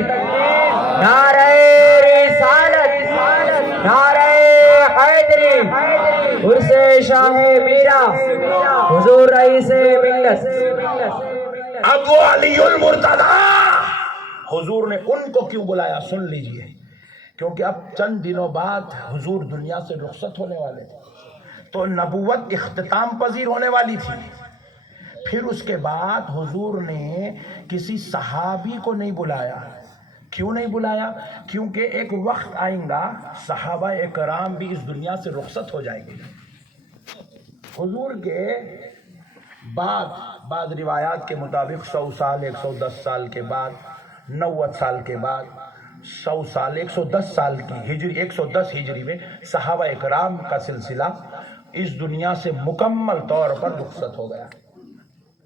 نعرہ رسالت، نعرہ حیدری، عرس شاہ میرا، حضور رئیس ملت۔ اب وہ علی المرتضی، حضور نے ان کو کیوں بلایا سن لیجئے، کیونکہ اب چند دنوں بعد حضور دنیا سے رخصت ہونے والے تھے، تو نبوت اختتام پذیر ہونے والی تھی۔ پھر اس کے بعد حضور نے کسی صحابی کو نہیں بلایا۔ کیوں نہیں بلایا؟ کیونکہ ایک وقت آئیں گا صحابہ اکرام بھی اس دنیا سے رخصت ہو جائیں گے۔ حضور کے بعد روایات کے مطابق 100 سال، 110 سال کے بعد، 90 سال کے بعد، 100 سال، 110 سال کی ہجری، 110 ہجری میں صحابہ اکرام کا سلسلہ اس دنیا سے مکمل طور پر رخصت ہو گیا۔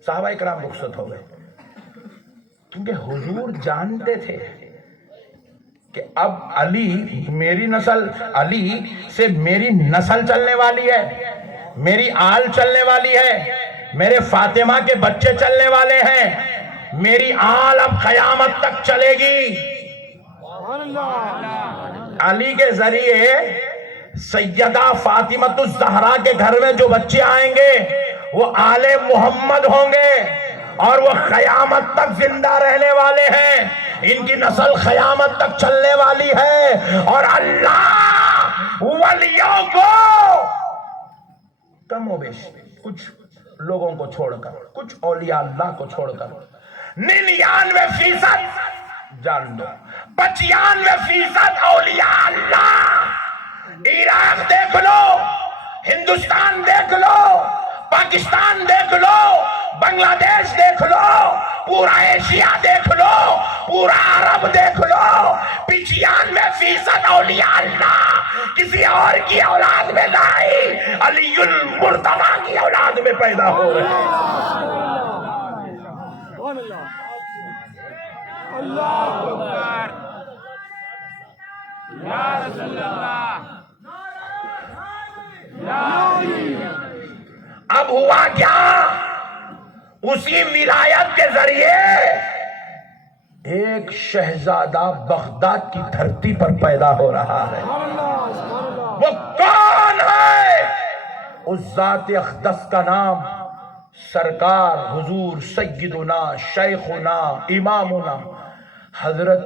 صحابہ اکرام رخصت ہو گئے، کیونکہ حضور جانتے تھے کہ اب علی میری نسل، علی سے میری نسل چلنے والی ہے، میری آل چلنے والی ہے، میرے فاطمہ کے بچے چلنے والے ہیں، میری آل اب قیامت تک چلے گی۔ علی کے ذریعے سیدہ فاطمۃ الزہرا کے گھر میں جو بچے آئیں گے وہ آل محمد ہوں گے اور وہ قیامت تک زندہ رہنے والے ہیں، ان کی نسل قیامت تک چلنے والی ہے۔ اور اللہ ولیوں کو کم و بیش کچھ لوگوں کو چھوڑ کر، کچھ اولیاء اللہ کو چھوڑ کر 99% جان دو، 95% اولیاء اللہ۔ عراق دیکھ لو، ہندوستان دیکھ لو، پاکستان دیکھ لو، بنگلہ دیش دیکھ لو، پورا ایشیا دیکھ لو، پورا عرب دیکھ لو، 95% اولیاء اللہ کسی اور کی اولاد میں نہیں، علی المرتضیٰ کی اولاد میں پیدا ہو رہے ہیں۔ اللہ اکبر یا رسول اللہ یا علی۔ اب ہوا کیا؟ اسی ولایت کے ذریعے ایک شہزادہ بغداد کی دھرتی پر پیدا ہو رہا ہے۔ وہ کون ہے؟ اس ذات اقدس کا نام سرکار حضور سیدنا شیخنا امامنا حضرت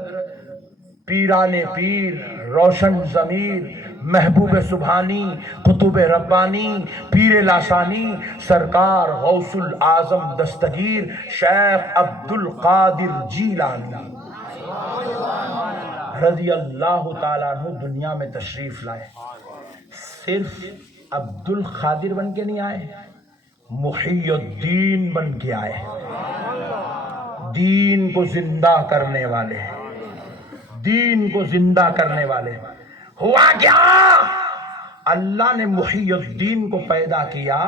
پیران پیر، روشن ضمیر، محبوب سبحانی، قطب ربانی، پیر لاسانی، سرکار غوث العظم دستگیر شیخ عبد القادر جیلانی رضی اللہ تعالیٰ عنہ دنیا میں تشریف لائے۔ صرف عبد القادر بن کے نہیں آئے، محی الدین بن کے آئے، دین کو زندہ کرنے والے، دین کو زندہ کرنے والے۔ ہوا کیا؟ اللہ نے محی الدین کو پیدا کیا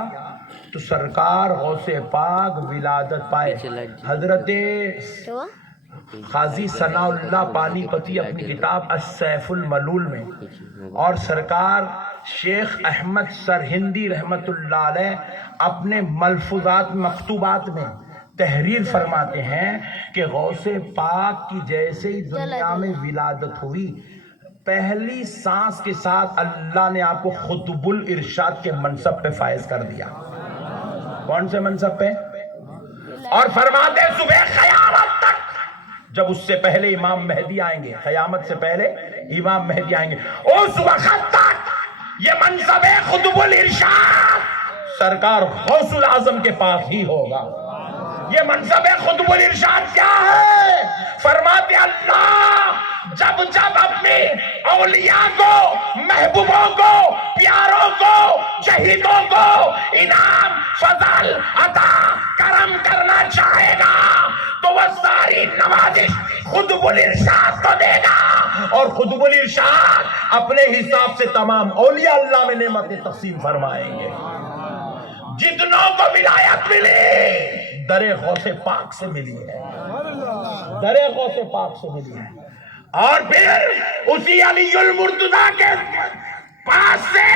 تو سرکار غوث پاک ولادت پائے۔ حضرت قاضی ثناء اللہ پانی پتی اپنی کتاب السیف الملول میں، اور سرکار شیخ احمد سرہندی رحمت اللہ علیہ اپنے ملفوظات مکتوبات میں تحریر فرماتے ہیں کہ غوث پاک کی جیسے ہی دنیا میں ولادت ہوئی، پہلی سانس کے ساتھ اللہ نے آپ کو خطب الارشاد کے منصب پہ فائز کر دیا۔ کون سے منصب پہ؟ اور فرماتے صبح قیامت تک، جب اس سے پہلے امام مہدی آئیں گے، قیامت سے پہلے امام مہدی آئیں گے، اس وقت تک یہ منصب خطب الارشاد سرکار غوث العظم کے پاس ہی ہوگا۔ یہ منصب خطب الارشاد کیا ہے؟ فرماتے اللہ جب جب اپنے اولیاء کو، محبوبوں کو، پیاروں کو، شہیدوں کو انعام، فضل، عطا، کرم کرنا چاہے گا تو وہ ساری نوازش خطب الارشاد کو دے گا، اور خطب الارشاد اپنے حساب سے تمام اولیاء اللہ میں نعمتیں تقسیم فرمائیں گے۔ جتنوں کو ولایت ملی در غوث پاک سے ملی ہے، در غوث پاک سے ملی ہے۔ اور پھر اسی علی المرتضیٰ کے پاس سے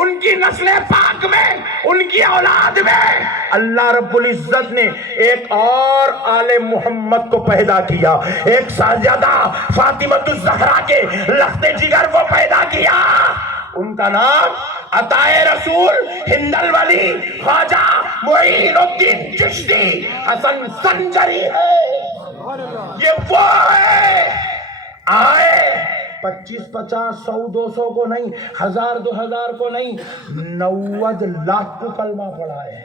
ان کی نسل پاک میں، ان کی اولاد میں اللہ رب العزت نے ایک اور آل محمد کو پیدا کیا، ایک سیدہ فاطمۃ الزہرا کے لخت جگر کو پیدا کیا۔ ان کا نام عطائے رسول ہند الولی خواجہ معین الدین چشتی حسن سنجری ہے۔ یہ وہ ہے آئے 25-50 100 200 کو نہیں، 1000 2000 کو نہیں، 90 لاکھ کو کلمہ پڑھا ہے۔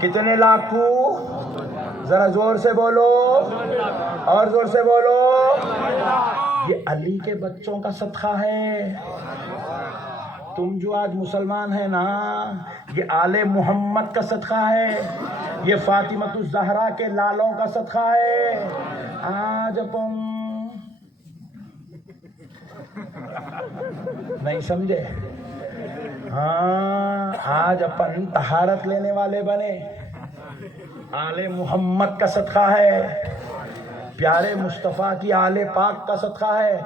کتنے لاکھ کو؟ ذرا زور سے بولو، اور زور سے بولو۔ یہ علی کے بچوں کا صدقہ ہے۔ تم جو آج مسلمان ہیں نا، یہ آل محمد کا صدقہ ہے، یہ فاطمۃ الزہرا کے لالوں کا صدقہ ہے۔ آج اپن نہیں سمجھے؟ ہاں، آج اپن طہارت لینے والے بنے، آل محمد کا صدقہ ہے۔ پیارے مصطفیٰ کی آل پاک کا صدقہ ہے۔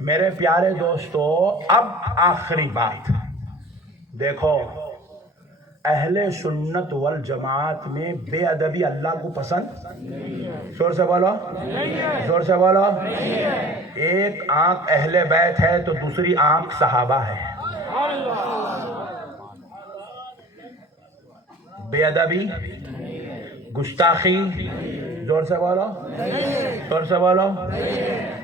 میرے پیارے دوستو، اب آخری بات دیکھو، اہل سنت والجماعت میں بے ادبی اللہ کو پسند، زور سے بولو، زور سے بولو۔ ایک آنکھ اہل بیت ہے تو دوسری آنکھ صحابہ ہے۔ بے ادبی، گستاخی، زور سے بولو، زور سے بولو۔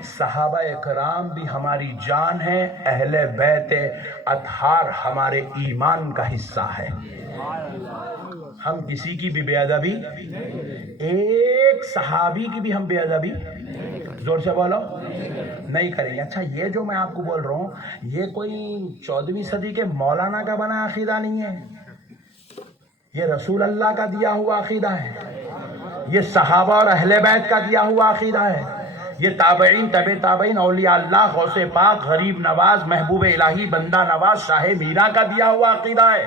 صحابہ اکرام بھی ہماری جان ہے، اہل بیت اطہار ہمارے ایمان کا حصہ ہے۔ ہم کسی کی بھی بے ادبی، ایک صحابی کی بھی ہم بے ادبی، زور سے بولو، نہیں کریں گے۔ اچھا، یہ جو میں آپ کو بول رہا ہوں، یہ کوئی 14ویں صدی کے مولانا کا بنا عقیدہ نہیں ہے، یہ رسول اللہ کا دیا ہوا عقیدہ ہے، یہ صحابہ اور اہل بیت کا دیا ہوا عقیدہ ہے، یہ تابعین، تبع تابعین، اولیاء اللہ، غوث پاک، غریب نواز، محبوب الہی، بندہ نواز، شاہ میرا کا دیا ہوا عقیدہ ہے۔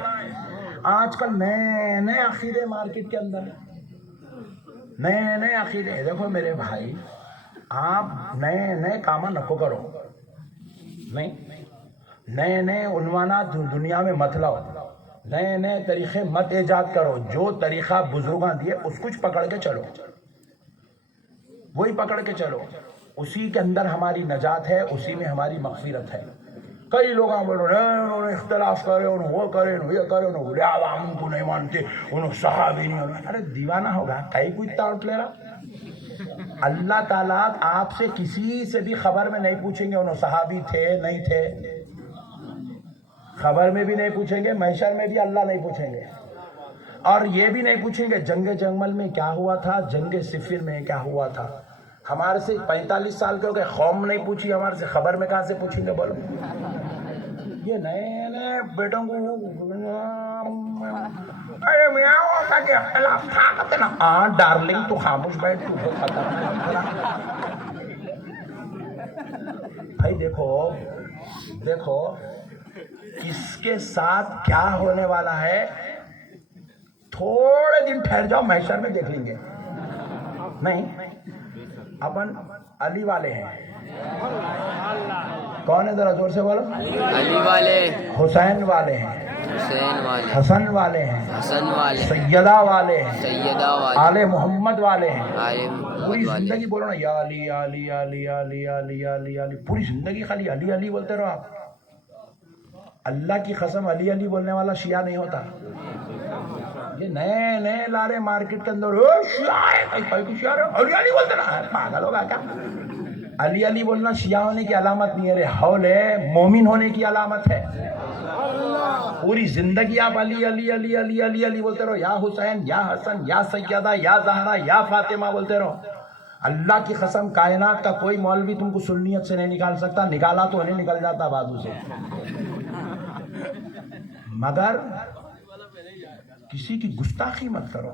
آج کل نئے نئے عقیدے مارکیٹ کے اندر، نئے نئے عقیدے۔ دیکھو میرے بھائی، آپ نئے نئے کام نکو کرو، نہیں، نئے نئے عنوانات دنیا میں مت لاؤ، نئے نئے طریقے مت ایجاد کرو۔ جو طریقہ بزرگاں دیے اس کچھ پکڑ کے چلو، وہی پکڑ کے چلو، اسی کے اندر ہماری نجات ہے، اسی میں ہماری مغفرت ہے۔ کئی لوگ انہوں نے اختلاف کرے، انہوں وہ کرے، انہوں یہ کرے، انہوں عوام کو نہیں مانتے، انہوں صحابی نہیں۔ ارے دیوانہ ہوگا، کئی کوئی تاؤٹ لے رہا۔ اللہ تعالیٰ آپ سے کسی سے بھی خبر میں نہیں پوچھیں گے انہوں صحابی تھے نہیں تھے، خبر میں بھی نہیں پوچھیں گے، محشر میں بھی اللہ نہیں پوچھیں گے، اور یہ بھی نہیں پوچھیں گے جنگ جمل میں کیا ہوا تھا، جنگ صفین میں کیا ہوا تھا۔ ہمارے سے 45 سال کے ہو گئے، قوم نہیں پوچھی ہمارے سے، خبر میں کہاں سے پوچھیں گے بولو۔ یہ نئے نئے بیٹوں کو ارے میاں ہوتا کہ اختلاف تھا کہتے نا، ہاں ڈارلنگ تو خاموش بیٹھ، تو بہت خطرناک۔ بھائی دیکھو دیکھو کس کے ساتھ کیا ہونے والا ہے، تھوڑے دن ٹھہر جاؤ، محشر میں دیکھ لیں گے۔ نہیں، اپن علی والے ہیں، کون ہے ذرا زور سے بولو؟ علی والے، حسین والے ہیں، حسین والے، حسن والے ہیں، حسن والے، سیدہ والے ہیں، سیدہ والے، آل محمد والے ہیں۔ آل پوری محمد والے۔ زندگی بولو نا یا علی علی علی علی علی علی علی، پوری زندگی خالی علی علی بولتے رہو آپ۔ اللہ کی قسم علی علی بولنے والا شیعہ نہیں ہوتا۔ یہ نئے نئے لارے مارکیٹ کے اندر، شیعہ ہے، کئی شیعہ ہے، علی علی بولتے نا، پاگل ہوگا کیا؟ علی علی بولنا شیعہ ہونے کی علامت نہیں ہے، حول ہے، مومن ہونے کی علامت ہے۔ پوری زندگی آپ علی علی علی علی علی علی بولتے رہو، یا حسین، یا حسن، یا سیدہ، یا زہرا، یا فاطمہ بولتے رہو۔ اللہ کی قسم کائنات کا کوئی مولوی تم کو سنیت سے نہیں نکال سکتا، نکالا تو انہیں نکل جاتا بازو سے۔ مگر کسی کی گستاخی مت کرو،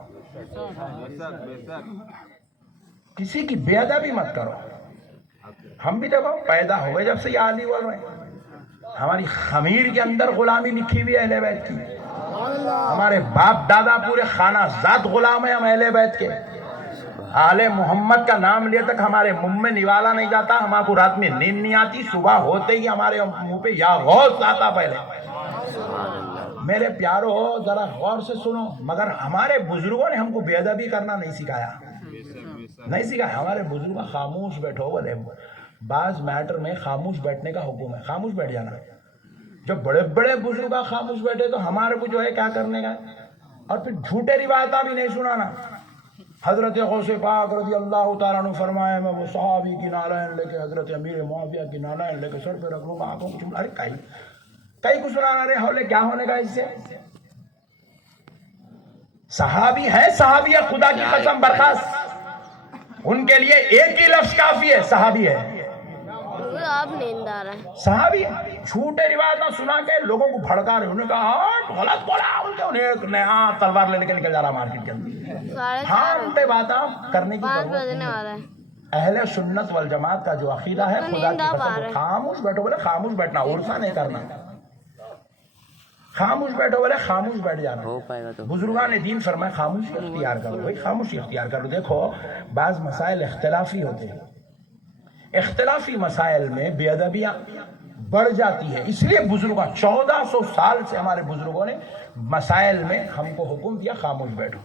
کسی کی بے ادبی مت کرو۔ ہم بھی دیکھو پیدا ہوئے جب سے یہ علی بول رہے ہیں، ہماری خمیر کے اندر غلامی لکھی ہوئی ہے اہل بیت کی، ہمارے باپ دادا پورے خانہ ذات غلام ہیں ہم اہل بیت کے۔ آل محمد کا نام لیے تک ہمارے منہ میں نوالا نہیں جاتا، ہمارے کو رات میں نیند نہیں آتی، صبح ہوتے ہی ہمارے منہ پہ یا غوث آتا پہلے۔ میرے پیارو ذرا غور سے سنو، مگر ہمارے بزرگوں نے ہم کو بے ادبی کرنا نہیں سکھایا، نہیں سکھایا۔ ہمارے بزرگ خاموش بیٹھو بولے، بعض میٹر میں خاموش بیٹھنے کا حکم ہے، خاموش بیٹھ جانا۔ جب بڑے بڑے بزرگ خاموش بیٹھے تو ہمارے کو جو ہے کیا کرنے کا، اور پھر جھوٹے روایتیں بھی نہیں سنانا۔ حضرت غوث پاک رضی اللہ تعالیٰ عنہ فرمایا، میں وہ صحابی کی نالائن لے کے حضرت امیر معاویہ کی نالائن لے کے سر پہ رکھ لوں گا، آنکھوں کو۔ ارے کئی کو سنانا رہے حولے، کیا ہونے کا اس سے؟ صحابی ہے، صحابی ہے، خدا کی قسم برخاست، ان کے لیے ایک ہی لفظ کافی ہے، صحابی ہے، آپ نیند آ رہا ہے۔ صحابی ہے۔ جھوٹے روایتیں سنا کے لوگوں کو بھڑکا رہے، انہوں نے کہا ہاں غلط بولا، انہیں ایک نیا تلوار لے کے نکل جا رہا مارکیٹ کے اندر۔ ہاں الٹے باتیں کرنے کی 5 ضرورت بجنے نہیں۔ والا ہے۔ اہل سنت والجماعت کا جو عقیدہ ہے، خدا کی قسم خاموش بیٹھو، بولے خاموش بیٹھنا، عرصہ نہیں کرنا۔ خاموش بیٹھو بولے خاموش بیٹھ جانا. ہو پائے گا تو بزرگان دین فرمائے خاموشی اختیار کرو بھائی، خاموشی اختیار کرو. دیکھو بعض مسائل اختلافی ہوتے ہیں، اختلافی مسائل میں بے ادبیاں بڑھ جاتی ہے. اس لیے بزرگوں 1400 سال سے ہمارے بزرگوں نے مسائل میں ہم کو حکم دیا خاموش بیٹھو.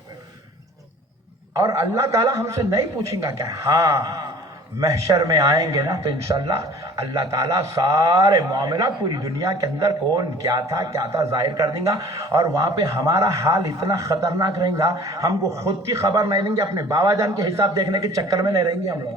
اور اللہ تعالیٰ ہم سے نہیں پوچھیں گا کہ ہاں محشر میں آئیں گے نا تو انشاءاللہ اللہ تعالیٰ سارے معاملات پوری دنیا کے اندر کون کیا تھا ظاہر کر دیں گا. اور وہاں پہ ہمارا حال اتنا خطرناک رہے گا، ہم کو خود کی خبر نہیں دیں گے، اپنے بابا جان کے حساب دیکھنے کے چکر میں نہیں رہیں گے ہم لوگ.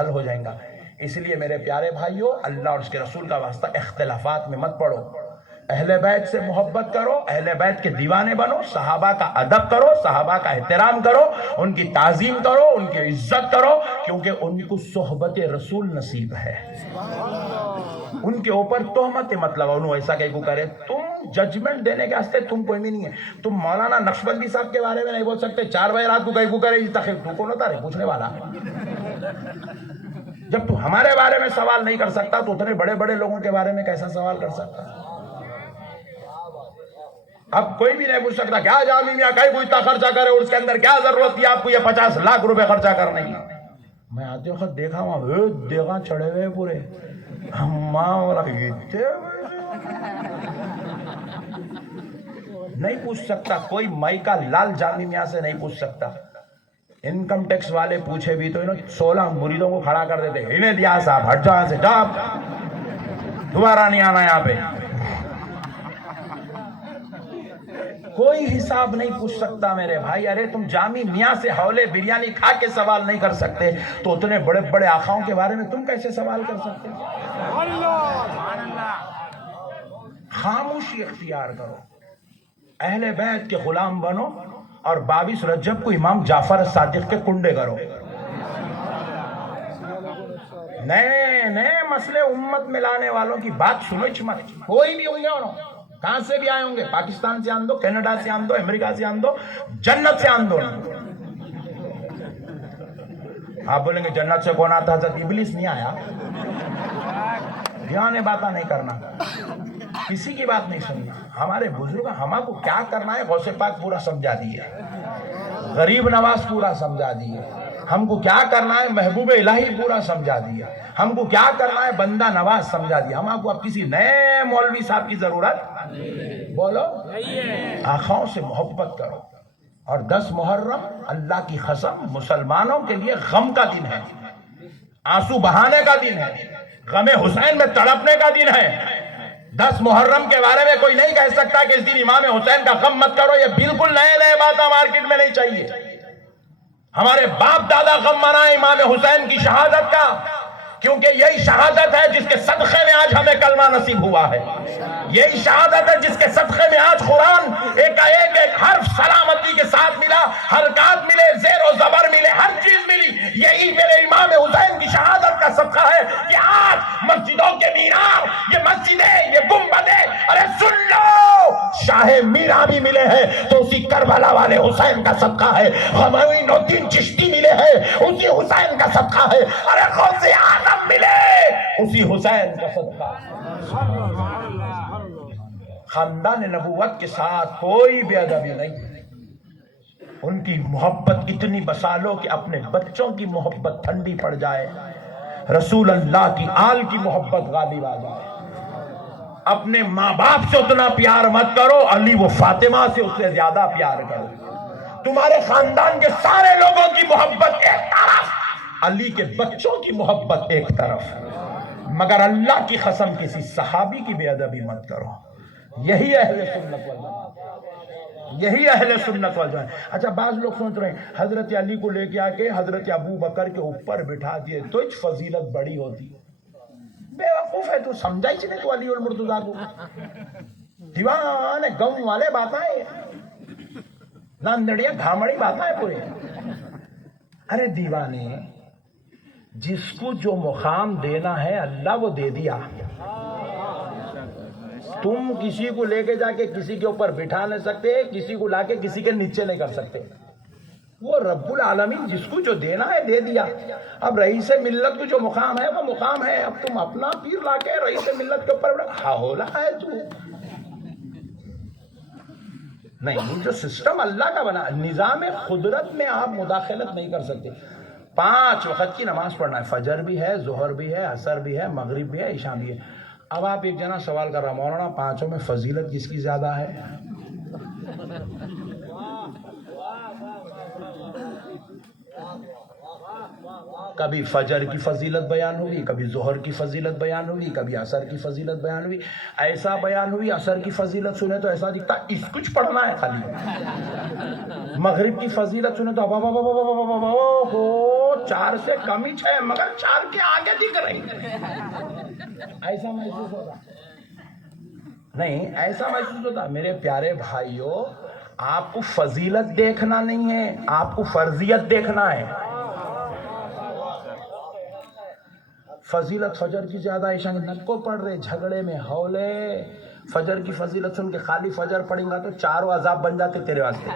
حل ہو جائے گا. اس لیے میرے پیارے بھائیوں، اللہ اور اس کے رسول کا واسطہ اختلافات میں مت پڑو. اہل بیت سے محبت کرو، اہل بیت کے دیوانے بنو، صحابہ کا ادب کرو، صحابہ کا احترام کرو، ان کی تعظیم کرو، ان کی عزت کرو، کیونکہ ان کو صحبت رسول نصیب ہے. ان کے اوپر تہمت مت لگاؤ. انہوں ایسا کہیں کو کرے، تم ججمنٹ دینے کے واسطے تم کوئی بھی نہیں ہے. تم مولانا نقشبندی صاحب کے بارے میں نہیں بول سکتے 4 بجے رات کو کہیں کو کرے تخیل تو کون ہوتا رہے پوچھنے والا. جب تو ہمارے بارے میں سوال نہیں کر سکتا تو اتنے بڑے بڑے لوگوں کے بارے میں کیسا سوال کر سکتا. اب کوئی بھی نہیں پوچھ سکتا کیا جامع میاں کہیں کوئی اتنا خرچہ کرے اور اس کے اندر کیا ضرورت تھی آپ کو یہ 50 لاکھ روپے خرچہ کرنے کی. میں آتے وقت دیکھا وہاں دیکھا چڑھے ہوئے پورے نہیں پوچھ سکتا کوئی. مائی کا لال جامع میاں سے نہیں پوچھ سکتا. انکم ٹیکس والے پوچھے بھی تو 16 مریدوں کو کھڑا کر دیتے، انہیں دیا صاحب ہٹ جا سے، جا دوبارہ نہیں آنا یہاں پہ. کوئی حساب نہیں پوچھ سکتا میرے بھائی. ارے تم جامع میاں سے حولے بریانی کھا کے سوال نہیں کر سکتے تو اتنے بڑے بڑے آقاؤں کے بارے میں تم کیسے سوال کر سکتے؟ خاموشی اختیار کرو، اہل بیت کے غلام بنو، اور 22 رجب کو امام جعفر صادق کے کنڈے کرو. نئے نئے مسئلے امت میں لانے والوں کی بات سنو مت. کوئی بھی ہوں گے، کہاں سے بھی آئے ہوں گے، پاکستان سے آن دو، کینیڈا سے آن دو، امریکہ سے آن دو، جنت سے آن دو. آپ بولیں گے جنت سے کون آتا؟ حضرت ابلیس نہیں آیا. یہاں باتیں نہیں کرنا، کسی کی بات نہیں سننا. ہمارے بزرگ ہمارے کو کیا کرنا ہے غوث پاک پورا سمجھا دیے، غریب نواز پورا سمجھا دیے. ہم کو کیا کرنا ہے محبوب الہی پورا سمجھا دیا. ہم کو کیا کرنا ہے بندہ نواز سمجھا دیا. ہم کو اب کسی نئے مولوی صاحب کی ضرورت بولو. آقاؤں سے محبت کرو. اور 10 محرم اللہ کی قسم مسلمانوں کے لیے غم کا دن ہے، آنسو بہانے کا دن ہے، غم حسین میں تڑپنے کا دن ہے. 10 محرم کے بارے میں کوئی نہیں کہہ سکتا کہ اس دن امام حسین کا غم مت کرو. یہ بالکل نئے باتیں مارکیٹ میں نہیں چاہیے. ہمارے باپ دادا غم منائے امام حسین کی شہادت کا، کیونکہ یہی شہادت ہے جس کے صدقے میں آج ہمیں کلمہ نصیب ہوا ہے. یہی شہادت ہے جس کے صدقے میں آج قرآن ایک حرف سلامتی کے ساتھ ملا، حرکات ملے، زیر و زبر ملے، ہر چیز ملی. یہی میرے امام حسین کی شہادت کا صدقہ ہے کہ آج مسجدوں کے مینار، یہ مسجدیں، یہ گنبدیں، ارے سن لو، شاہ میرا بھی ملے ہیں تو اسی کربلا والے حسین کا صدقہ ہے. غمین الدین چشتی ملے ہیں اسی حسین کا صدقہ ہے. ارے غوث اعظم ملے اسی حسین کا صدقہ. خاندان نبوت کے ساتھ کوئی بے ادبی نہیں. ان کی محبت اتنی بسا لو کہ اپنے بچوں کی محبت ٹھنڈی پڑ جائے، رسول اللہ کی آل کی محبت غالب آ جائے. اپنے ماں باپ سے اتنا پیار مت کرو، علی و فاطمہ سے اس سے زیادہ پیار کرو. تمہارے خاندان کے سارے لوگوں کی محبت ایک طرف، علی کے بچوں کی محبت ایک طرف. مگر اللہ کی قسم کسی صحابی کی بے ادبی مت کرو. یہی اہل سنت والجماعت، یہی اہل سنت والجماعت. اچھا بعض لوگ سوچ رہے ہیں حضرت علی کو لے کے آ کے حضرت ابو بکر کے اوپر بٹھا دیے تو ایک فضیلت بڑی ہوتی. بے وقوف ہے تو، سمجھا ہی نہیں تو علی المرتضیٰ کو. دیوان گاؤں والے باتیں، ناندڑیا گھامڑی باتیں پورے. ارے دیوانے، جس کو جو مقام دینا ہے اللہ وہ دے دیا. تم کسی کو لے کے جا کے کسی کے اوپر بٹھا نہیں سکتے، کسی کو لا کے کسی کے نیچے نہیں کر سکتے. وہ رب العالمین جس کو جو دینا ہے دے دیا. اب رئیس ملت کو جو مقام ہے وہ مقام ہے. اب تم اپنا پیر لا کے رئیس ملت کے اوپر ہاولا ہے تو نہیں. جو سسٹم اللہ کا بنا, نظام قدرت میں آپ مداخلت نہیں کر سکتے. 5 وقت کی نماز پڑھنا ہے, فجر بھی ہے, ظہر بھی ہے, عصر بھی ہے, مغرب بھی ہے, عشاء بھی ہے. اب آپ ایک جنا سوال کر رہا, مولانا 5 میں فضیلت کس کی زیادہ ہے؟ کبھی فجر کی فضیلت بیان ہوگی, کبھی ظہر کی فضیلت بیان ہوگی, کبھی عصر کی فضیلت بیان ہوگی. ایسا بیان ہوئی عصر کی فضیلت سنے تو ایسا دکھتا اس کچھ پڑھنا ہے خالی. مغرب کی فضیلت سنے تو 4 سے کم ہی 6 مگر 4 کے آگے دکھ رہی. ایسا محسوس ہوتا نہیں, ایسا محسوس ہوتا. میرے پیارے بھائیوں, آپ کو فضیلت دیکھنا نہیں ہے, آپ کو فرضیت دیکھنا ہے. فضیلت فجر کی زیادہ عشاء کی نکو پڑھ رہے جھگڑے میں ہولے. فجر کی فضیلت سن کے خالی فجر پڑھیں گا تو 4 عذاب بن جاتے تیرے واسطے.